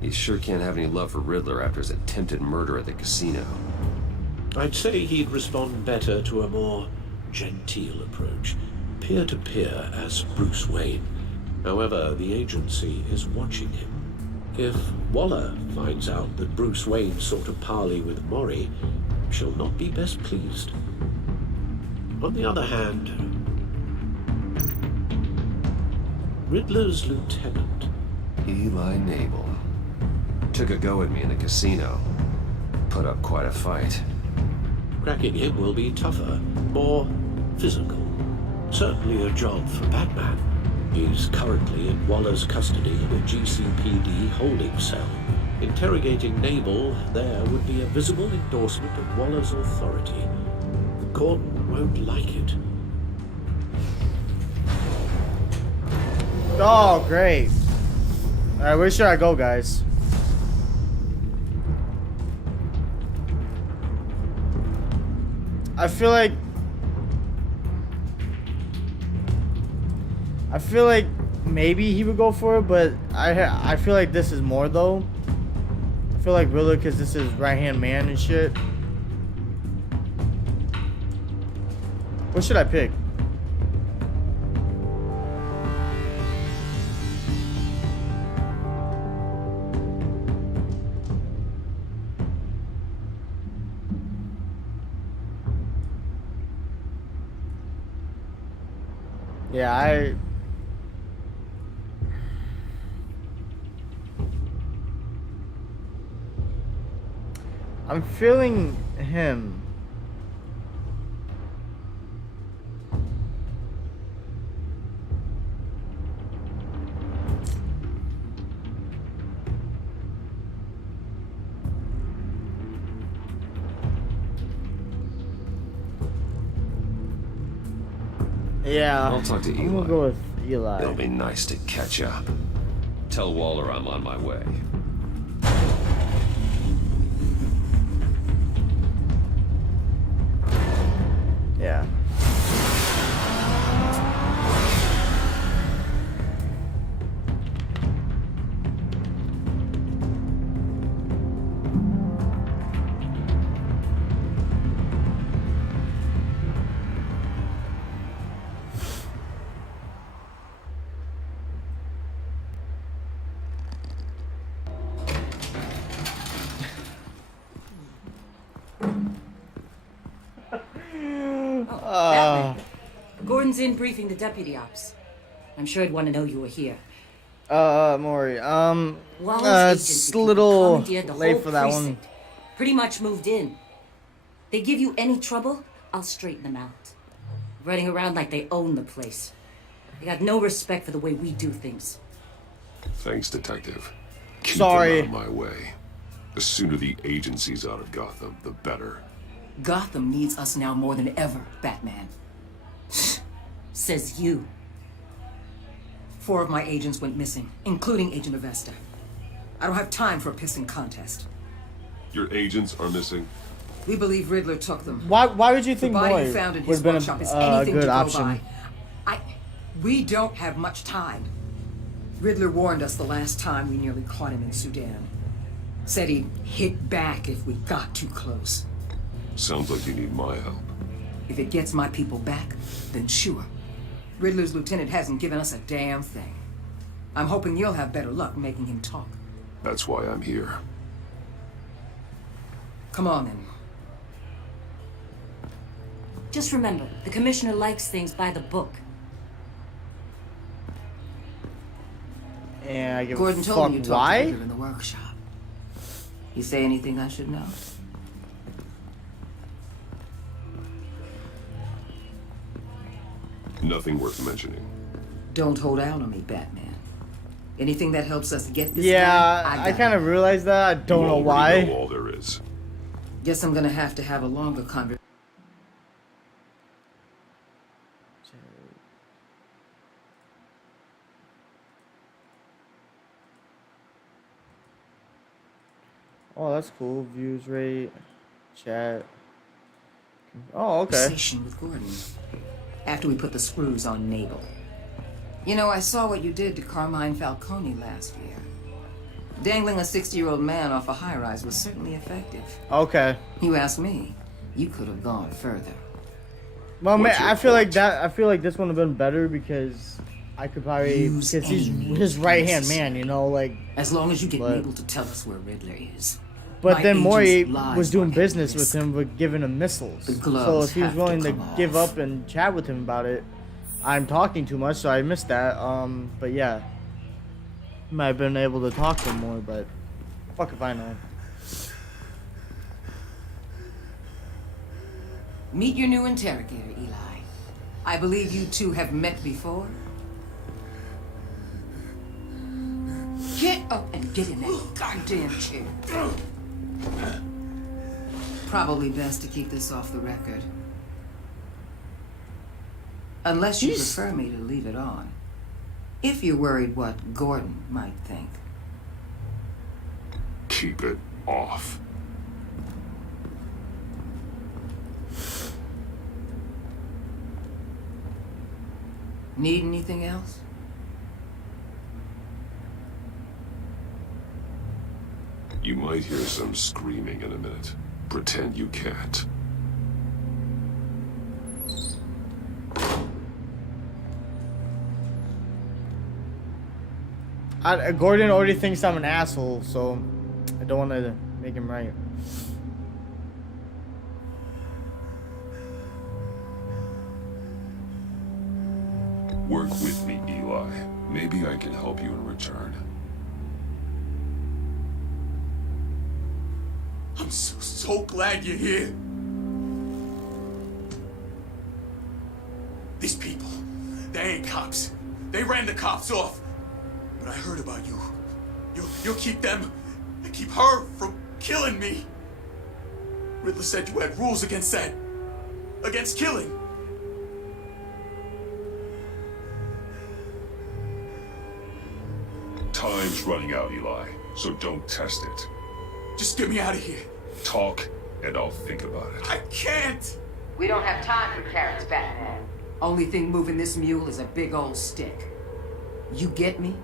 He sure can't have any love for Riddler after his attempted murder at the casino. I'd say he'd respond better to a more genteel approach, peer-to-peer as Bruce Wayne. However, the agency is watching him. If Waller finds out that Bruce Wayne sought a parley with Mori, she'll not be best pleased. On the other hand, Riddler's lieutenant, Eli Nabel, took a go at me in the casino. Put up quite a fight. cracking him will be tougher, more physical. Certainly a job for Batman. He's currently in Waller's custody in a GCPD holding cell. Interrogating Nabel there would be a visible endorsement of Waller's authority. Gordon won't like it. Oh, great. Alright, where should I go, guys? I feel like maybe he would go for it, but I feel like this is more though. I feel like Riddler, because this is right-hand man and shit. What should I pick? Yeah, I'm feeling him. Yeah, I'll talk to Eli. I'm gonna go with Eli. It'll be nice to catch up. Tell Waller I'm on my way. Yeah. Batman. Gordon's in briefing the deputy ops. I'm sure he'd want to know you were here. Maury, Waller's it's agency a little commandeered the late whole for that one. precinct. Pretty much moved in. They give you any trouble, I'll straighten them out. Running around like they own the place. They got no respect for the way we do things. Thanks, Detective. Keep Sorry. them out of my way. The sooner the agency's out of Gotham, the better. Gotham needs us now more than ever, Batman. Says you. 4 of my agents went missing, including Agent Avesta. I don't have time for a pissing contest. Your agents are missing? We believe Riddler took them. Why would you think the body Maury you found in would his have been workshop is a anything good to go option? by. We don't have much time. Riddler warned us the last time we nearly caught him in Sudan. Said he'd hit back if we got too close. Sounds like you need my help. If it gets my people back, then sure. Riddler's lieutenant hasn't given us a damn thing. I'm hoping you'll have better luck making him talk. That's why I'm here. Come on, then. Just remember, the commissioner likes things by the book. And I give Gordon a told fuck me you talked why? to Riddler in the workshop. You say anything I should know? Nothing worth mentioning. Don't hold out on me, Batman. Anything that helps us get this Yeah, guy, I kind of realized that. I don't know why. Know all there is. Guess I'm gonna have to have a longer conversation. Oh, that's cool. Views rate, chat. Oh, okay. Conversation with Gordon. After we put the screws on Nabel. You know, I saw what you did to Carmine Falcone last year. Dangling a 60-year-old man off a high-rise was certainly effective. Okay. You ask me, you could have gone further. Well, man, I feel like this one would have been better because I could probably, because he's his right-hand man, you know, like. As long as you get Nabel to tell us where Riddler is. But My then Mori agent's lies was doing are at business risk. with him, with giving him missiles. The So gloves if he was have to willing to come give off. up and chat with him about it, I'm talking too much, so I missed that. But yeah, might have been able to talk to him more, but fuck if I know. Meet your new interrogator, Eli. I believe you two have met before. Get up and get in that goddamn chair. Probably best to keep this off the record. Unless you prefer me to leave it on. If you're worried what Gordon might think. Keep it off. Need anything else? You might hear some screaming in a minute. Pretend you can't. Gordon already thinks I'm an asshole, so I don't want to make him right. Work with me, Eli. Maybe I can help you in return. I'm so glad you're here. These people, they ain't cops. They ran the cops off. But I heard about you. You'll keep them and keep her from killing me. Riddler said you had rules against that. Against killing. Time's running out, Eli, so don't test it. Just get me out of here. Talk, and I'll think about it. I can't! We don't have time for carrots, Batman. Only thing moving this mule is a big old stick. You get me?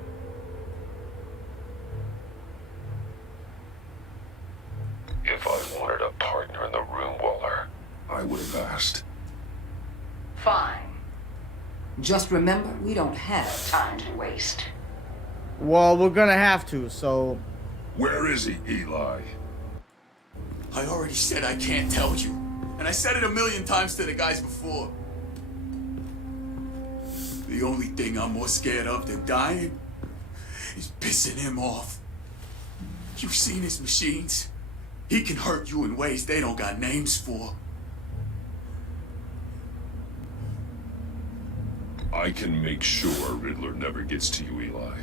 If I wanted a partner in the room, Waller, I would have asked. Fine. Just remember, we don't have time to waste. Well, we're gonna have to, so. Where is he, Eli? I already said I can't tell you. And I said it 1,000,000 times to the guys before. The only thing I'm more scared of than dying is pissing him off. You've seen his machines. He can hurt you in ways they don't got names for. I can make sure Riddler never gets to you, Eli.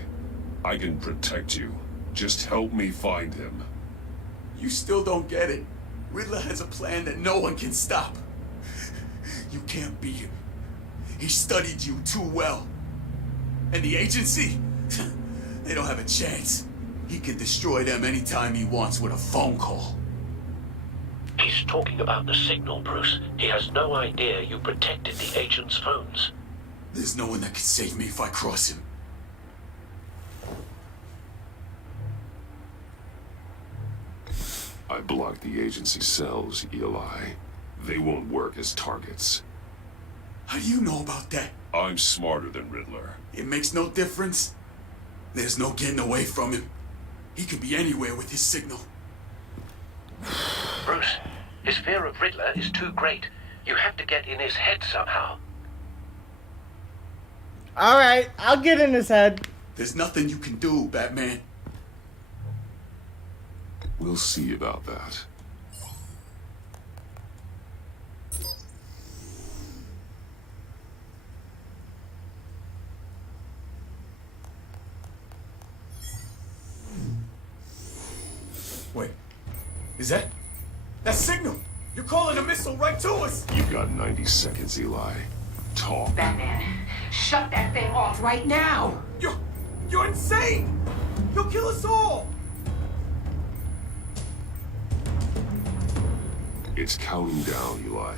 I can protect you. Just help me find him. You still don't get it. Riddler has a plan that no one can stop. You can't beat him. He studied you too well. And the agency? They don't have a chance. He can destroy them anytime he wants with a phone call. He's talking about the signal, Bruce. He has no idea you protected the agent's phones. There's no one that can save me if I cross him. I blocked the agency cells, Eli. They won't work as targets. How do you know about that? I'm smarter than Riddler. It makes no difference. There's no getting away from him. He can be anywhere with his signal. Bruce, his fear of Riddler is too great. You have to get in his head somehow. Alright, I'll get in his head. There's nothing you can do, Batman. We'll see about that. Wait, is that signal? You're calling a missile right to us! You've got 90 seconds, Eli. Talk. Batman, shut that thing off right now! You're insane! You'll kill us all! It's counting down, Eli.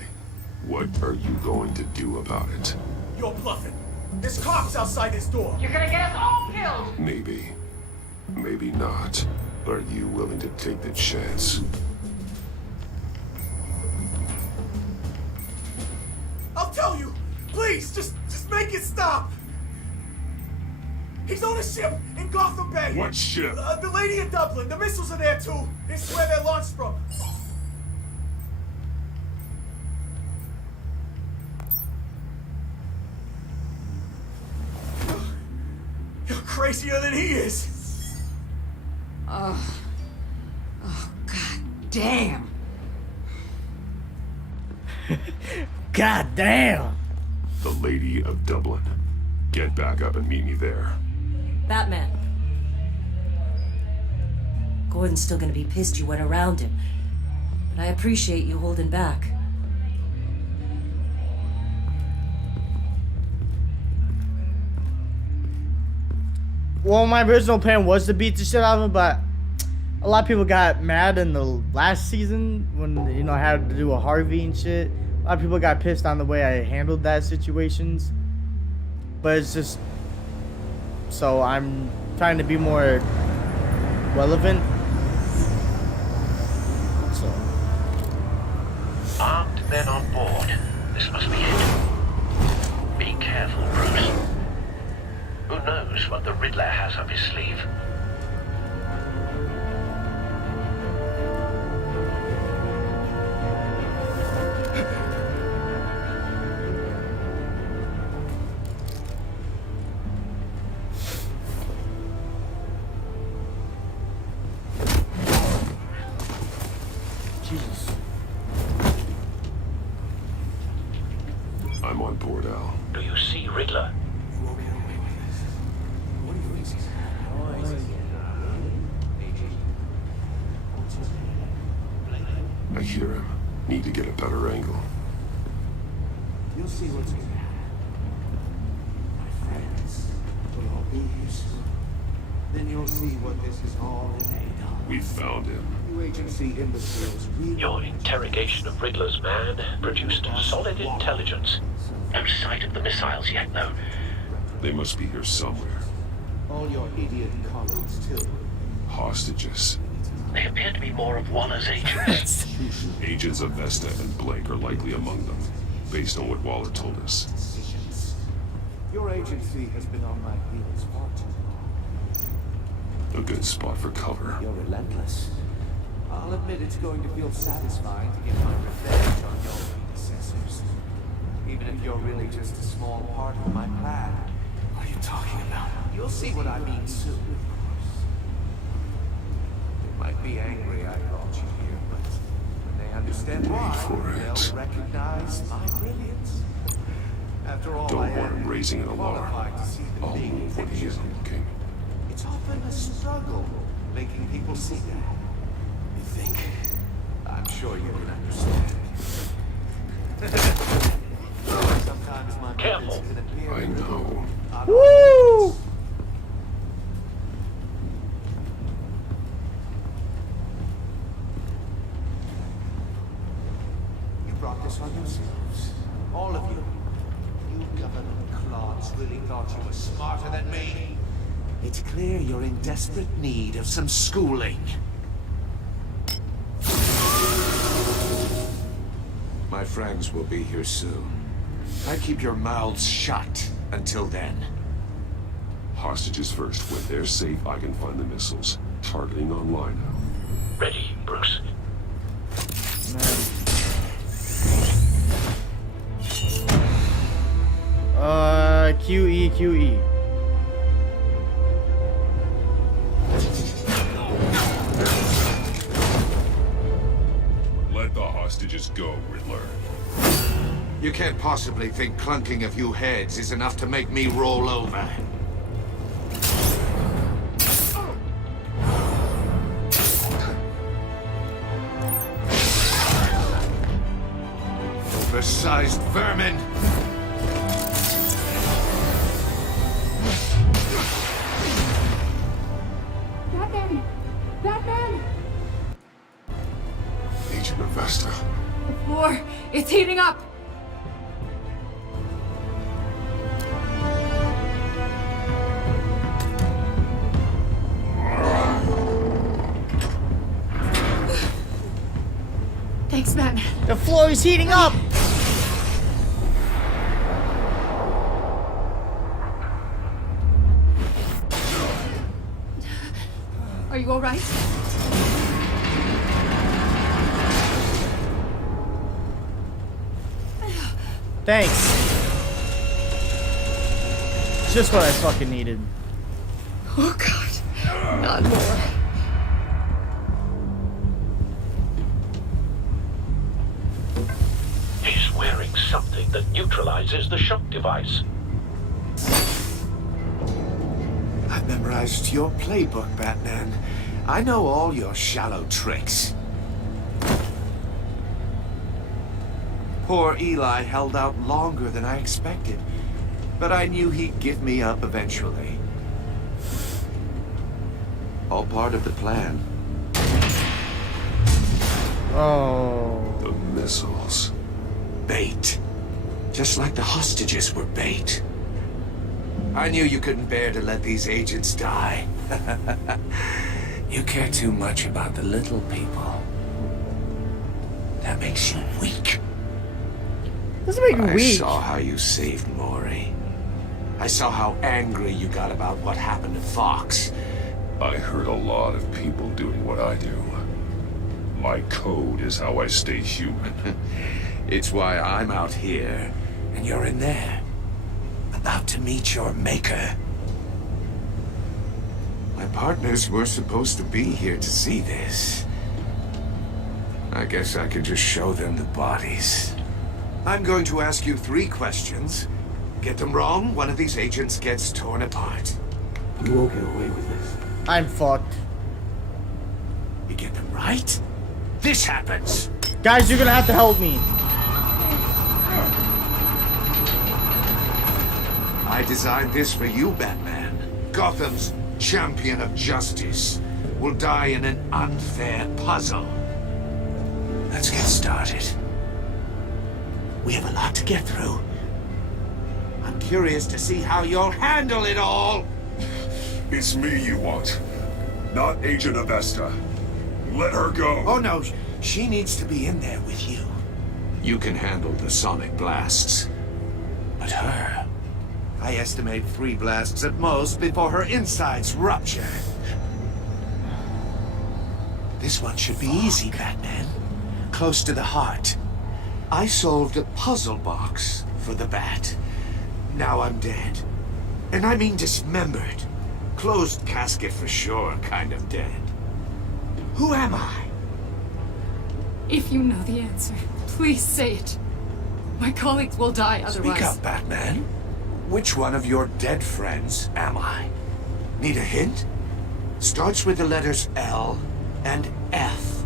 What are you going to do about it? You're bluffing. There's cops outside this door. You're gonna get us all killed! Maybe. Maybe not. Are you willing to take the chance? I'll tell you! Please, just make it stop! He's on a ship in Gotham Bay! What ship? The Lady of Dublin. The missiles are there too. It's where they're launched from. You're crazier than he is! Oh, god damn! God damn! The Lady of Dublin. Get back up and meet me there. Batman. Gordon's still gonna be pissed you went around him. But I appreciate you holding back. Well, my original plan was to beat the shit out of him, but a lot of people got mad in the last season when, you know, I had to do a Harvey and shit. A lot of people got pissed on the way I handled that situations. But it's just... So I'm trying to be more relevant. So... Armed men on board. This must be it. Be careful, Bruce. Who knows what the Riddler has up his sleeve? Jesus. I'm on board, Al. Do you see Riddler? I hear him. Need to get a better angle. You'll see what's going to happen. My friends will all be here soon. Then you'll see what this is all made of. We found him. You agency imbeciles really... Your interrogation of Riddler's man produced solid intelligence. No sight of the missiles yet, though. They must be here somewhere. All your idiot colleagues, too. Hostages. They appear to be more of Waller's agents. Agents of Vesta and Blake are likely among them, based on what Waller told us. Your agency has been on my heels far too long. A good spot for cover. You're relentless. I'll admit it's going to feel satisfying to get my revenge on your predecessors. Even if you're really just a small part of my plan. What are you talking about? You'll see what I mean soon, of course. They might be angry I brought you here, but when they understand why, they'll recognize my brilliance. After all, Don't want him raising an alarm. I'll move when he isn't looking. It's often a struggle making people see that. You think? I'm sure you can understand. Sometimes my Careful. can appear I know. Woo! You brought this on yourselves. All of you. You government clods really thought you were smarter than me. It's clear you're in desperate need of some schooling. My friends will be here soon. I keep your mouths shut until then. Hostages first. When they're safe, I can find the missiles. Targeting online now. Ready, Bruce. QE. Let the hostages go, Riddler. You can't possibly think clunking a few heads is enough to make me roll over. Oversized vermin! Batman! Batman! Agent of Vesta. The floor, it's heating up. Batman. The floor is heating up. Are you all right? Thanks. Just what I fucking needed. Oh God, not more. He's wearing something that neutralizes the shock device. I've memorized your playbook, Batman. I know all your shallow tricks. Poor Eli held out longer than I expected, but I knew he'd give me up eventually. All part of the plan. Oh. The missiles. Bait. Just like the hostages were bait. I knew you couldn't bear to let these agents die. You care too much about the little people. That makes you weak. Doesn't make me weak. I saw how you saved Maury. I saw how angry you got about what happened to Fox. I hurt a lot of people doing what I do. My code is how I stay human. It's why I'm out here, and you're in there. About to meet your maker. My partners were supposed to be here to see this. I guess I could just show them the bodies. I'm going to ask you 3 questions. Get them wrong, one of these agents gets torn apart. You won't get away with this. I'm fucked. You get them right, this happens. Guys, you're gonna have to help me. I designed this for you, Batman. Gotham's champion of justice will die in an unfair puzzle. Let's get started. We have a lot to get through. I'm curious to see how you'll handle it all. It's me you want, not Agent Avesta. Let her go. Oh no, she needs to be in there with you. You can handle the sonic blasts. But her... I estimate 3 blasts at most before her insides rupture. This one should be easy, Batman. Close to the heart. I solved a puzzle box for the Bat. Now I'm dead. And I mean dismembered. Closed casket for sure, kind of dead. Who am I? If you know the answer, please say it. My colleagues will die otherwise. Speak up, Batman. Which one of your dead friends am I? Need a hint? Starts with the letters L and F.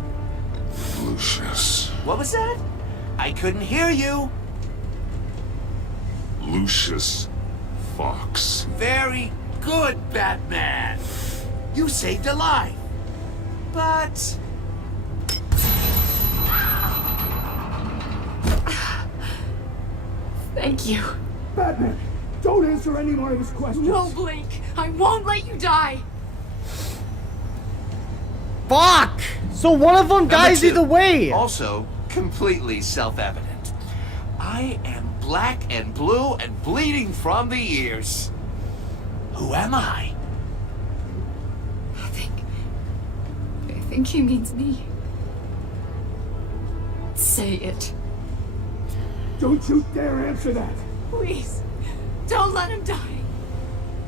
Lucius. What was that? I couldn't hear you. Lucius Fox. Very good, Batman. You saved a life. But... Thank you. Batman, don't answer any more of his questions. No, Blake. I won't let you die. Fuck! So one of them dies either way. Also, completely self-evident. I am black and blue and bleeding from the ears. Who am I? I think he means me. Say it. Don't you dare answer that. Please. Don't let him die.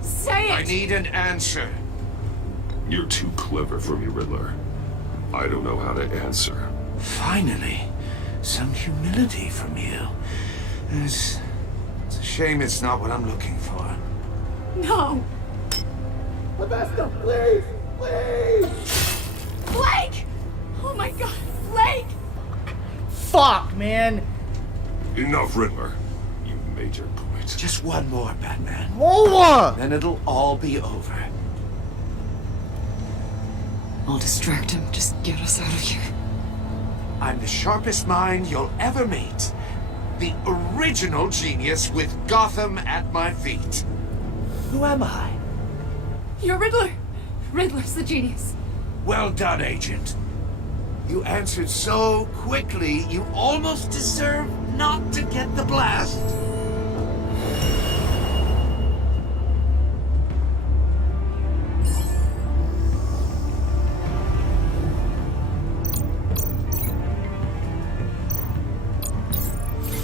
Say it. I need an answer. You're too clever for me, Riddler. I don't know how to answer. Finally, some humility from you. It's a shame it's not what I'm looking for. No. Avesta, please! Please! Blake! Oh my god, Blake! Fuck, man. Enough, Riddler. You've made your point. Just one more, Batman. More! Then it'll all be over. I'll distract him. Just get us out of here. I'm the sharpest mind you'll ever meet. The original genius with Gotham at my feet. Who am I? You're Riddler. Riddler's the genius. Well done, Agent. You answered so quickly, you almost deserve not to get the blast.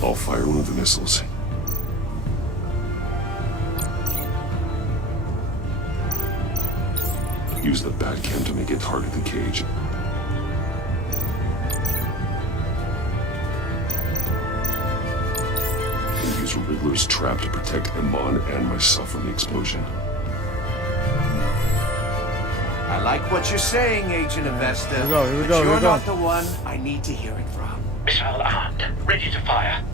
I'll fire one of the missiles. Use the Batcam to make it target the cage. And use Riddler's trap to protect Iman and myself from the explosion. I like what you're saying, Agent Avesta. Here we go, here we but go, here you're we go. not the one I need to hear it from. Missile armed, ready to fire.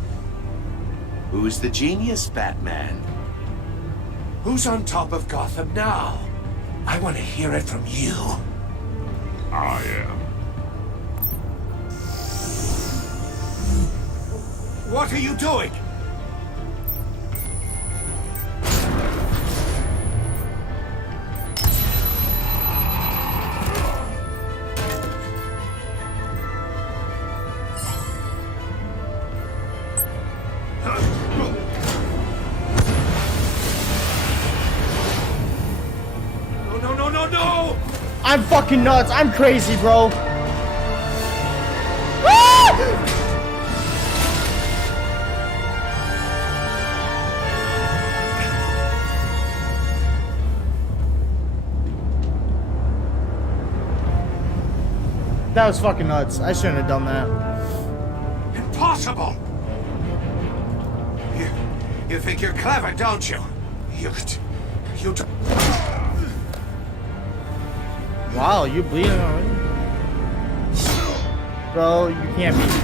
Who's the genius, Batman? Who's on top of Gotham now? I want to hear it from you. I am. What are you doing? No! I'm fucking nuts. I'm crazy, bro. Ah! That was fucking nuts. I shouldn't have done that. Impossible! You think you're clever, don't you? You Wow, you bleeding already? Bro, you can't beat it.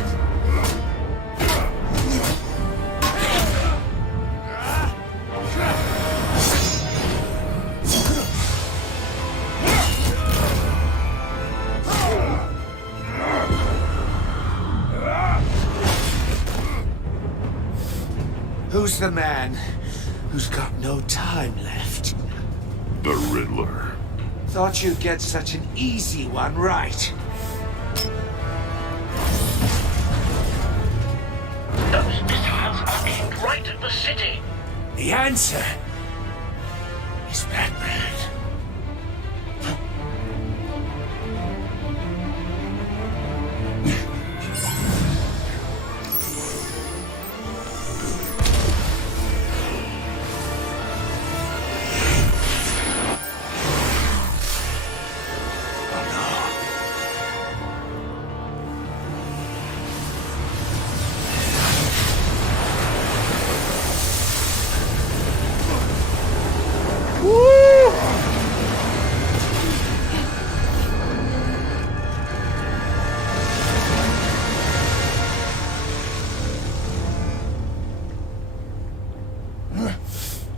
Who's the man who's got no time left? The Riddler. Thought you'd get such an easy one right. Those missiles are aimed right at the city. The answer is Batman.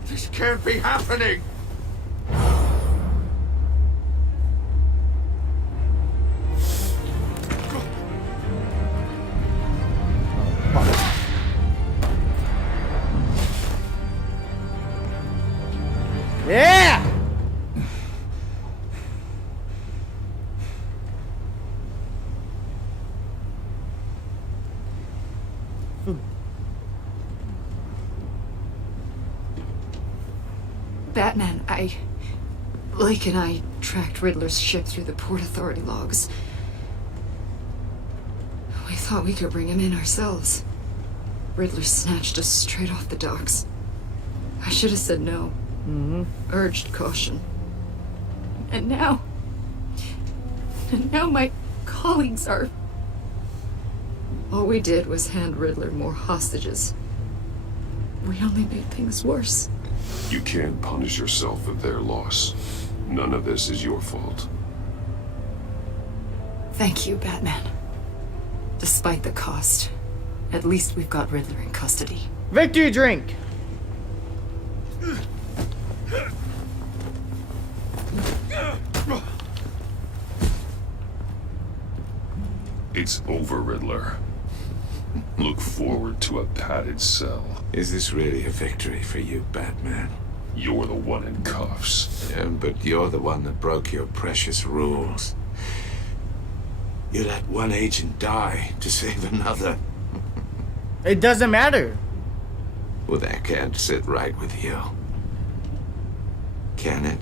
This can't be happening! Yeah! Batman, Blake and I tracked Riddler's ship through the Port Authority logs. We thought we could bring him in ourselves. Riddler snatched us straight off the docks. I should have said no. Urged caution. And now my colleagues are... All we did was hand Riddler more hostages. We only made things worse. You can't punish yourself for their loss. None of this is your fault. Thank you, Batman. Despite the cost, at least we've got Riddler in custody. Victory drink! It's over, Riddler. Look forward to a padded cell. Is this really a victory for you, Batman? You're the one in cuffs. Yeah, but you're the one that broke your precious rules. You let one agent die to save another. It doesn't matter. Well, that can't sit right with you. Can it?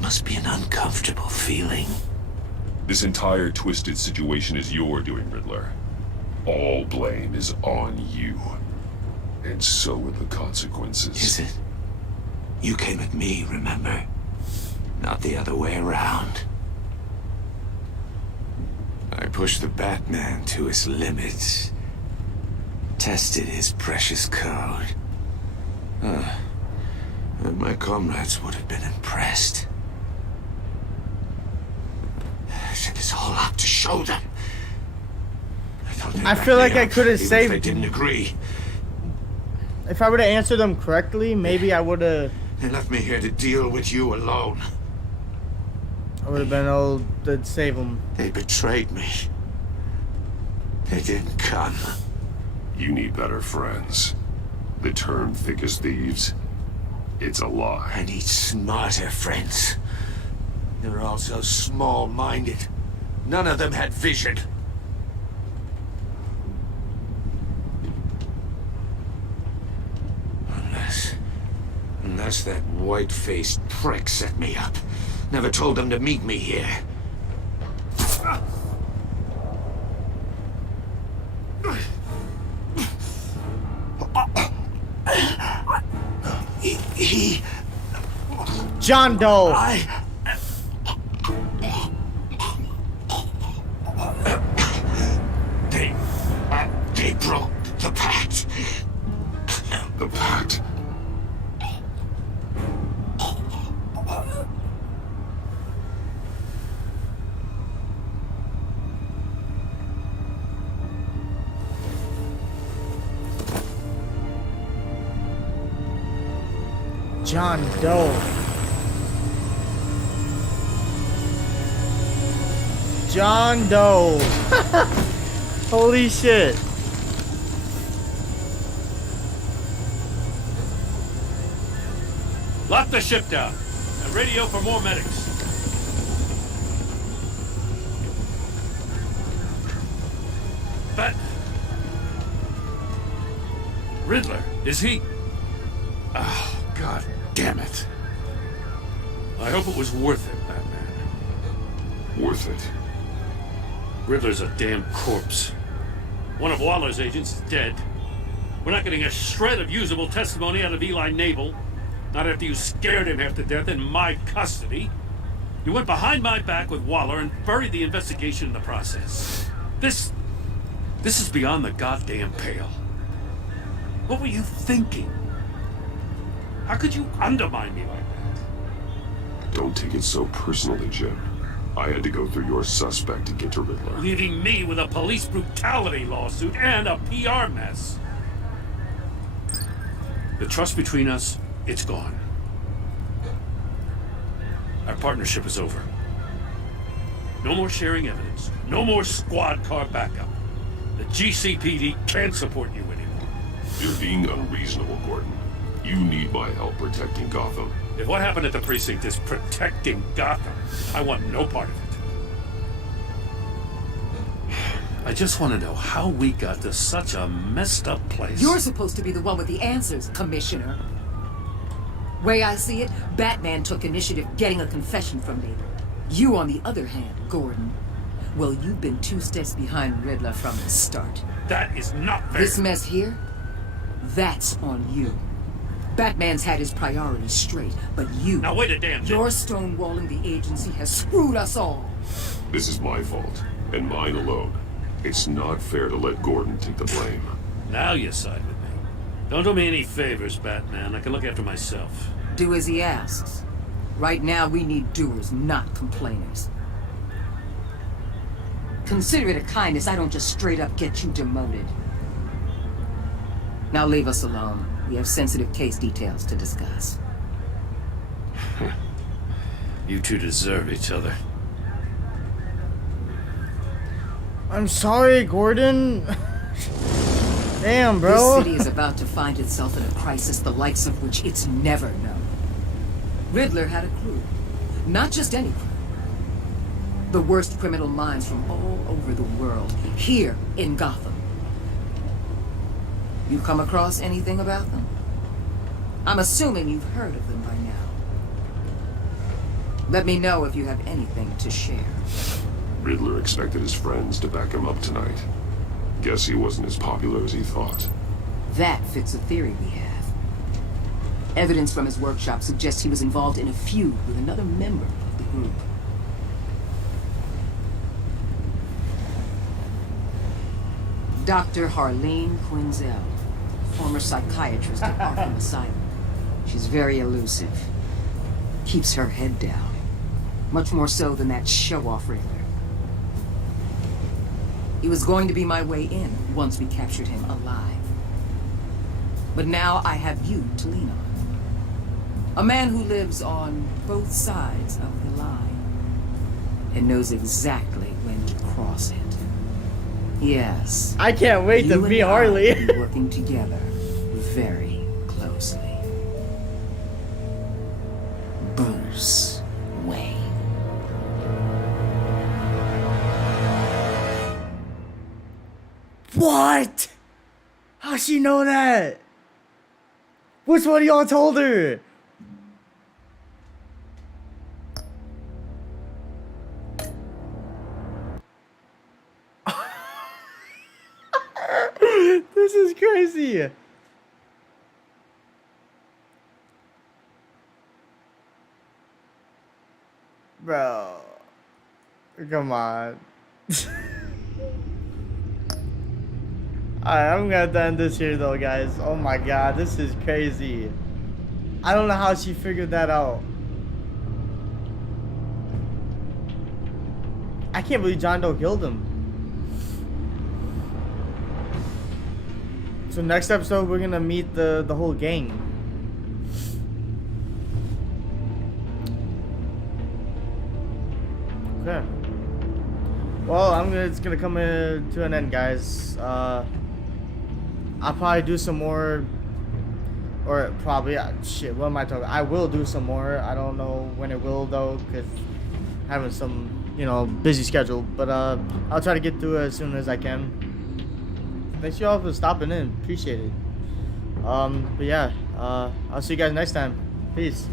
Must be an uncomfortable feeling. This entire twisted situation is your doing, Riddler. All blame is on you. And so are the consequences. Is it? You came at me, remember? Not the other way around. I pushed the Batman to his limits. Tested his precious code. And my comrades would have been impressed. I set this all up to show them. I feel like I could have saved. They didn't agree. If I would have answered them correctly, maybe I would have. They left me here to deal with you alone. I would have been able to save them. They betrayed me. They didn't come. You need better friends. The term thick as thieves, it's a lie. I need smarter friends. They were all so small-minded. None of them had vision. Unless that white-faced prick set me up. Never told them to meet me here. He... John Doe. They broke the pact. The pact? John Doe. John Doe. Holy shit. Lock the ship down and radio for more medics. But Riddler, is he? Oh, God damn it. I hope it was worth it, Batman. Worth it? Riddler's a damn corpse. One of Waller's agents is dead. We're not getting a shred of usable testimony out of Eli Nabel. Not after you scared him half to death in my custody. You went behind my back with Waller and buried the investigation in the process. This is beyond the goddamn pale. What were you thinking? How could you undermine me like that? Don't take it so personally, Jim. I had to go through your suspect to get to Riddler. Leaving me with a police brutality lawsuit and a PR mess. The trust between us, it's gone. Our partnership is over. No more sharing evidence. No more squad car backup. The GCPD can't support you anymore. You're being unreasonable, Gordon. You need my help protecting Gotham. If what happened at the precinct is protecting Gotham, I want no part of it. I just want to know how we got to such a messed up place. You're supposed to be the one with the answers, Commissioner. Way I see it, Batman took initiative getting a confession from me. You, on the other hand, Gordon, well, you've been 2 steps behind Riddler from the start. That is not fair. This mess here, that's on you. Batman's had his priorities straight, but you... Now wait a damn minute. Your stonewalling the agency has screwed us all. This is my fault, and mine alone. It's not fair to let Gordon take the blame. Now you side with me. Don't do me any favors, Batman. I can look after myself. Do as he asks. Right now, we need doers, not complainers. Consider it a kindness I don't just straight up get you demoted. Now leave us alone. We have sensitive case details to discuss. You two deserve each other. I'm sorry, Gordon. Damn, bro. This city is about to find itself in a crisis the likes of which it's never known. Riddler had a crew. Not just any crew. The worst criminal minds from all over the world, here in Gotham. You come across anything about them? I'm assuming you've heard of them by now. Let me know if you have anything to share. Riddler expected his friends to back him up tonight. Guess he wasn't as popular as he thought. That fits a theory we have. Evidence from his workshop suggests he was involved in a feud with another member of the group. Dr. Harleen Quinzel, former psychiatrist at Arkham Asylum. She's very elusive. Keeps her head down. Much more so than that show-off Riddler. He was going to be my way in once we captured him alive. But now I have you to lean on. A man who lives on both sides of the line and knows exactly when to cross it. Yes. I can't wait to be Harley. You and I are working together very closely. Bruce Wayne. What? How'd she know that? Which one of y'all told her? This is crazy. Bro. Come on. Alright, I'm gonna have to end this here though, guys. Oh my god, this is crazy. I don't know how she figured that out. I can't believe John Doe killed him. So next episode, we're gonna meet the whole gang. Okay. Well, it's gonna come to an end, guys. I'll probably do some more, or probably shit. What am I talking? I will do some more. I don't know when it will though, cause having some busy schedule. But I'll try to get through it as soon as I can. Thanks y'all for stopping in. Appreciate it. But yeah, I'll see you guys next time. Peace.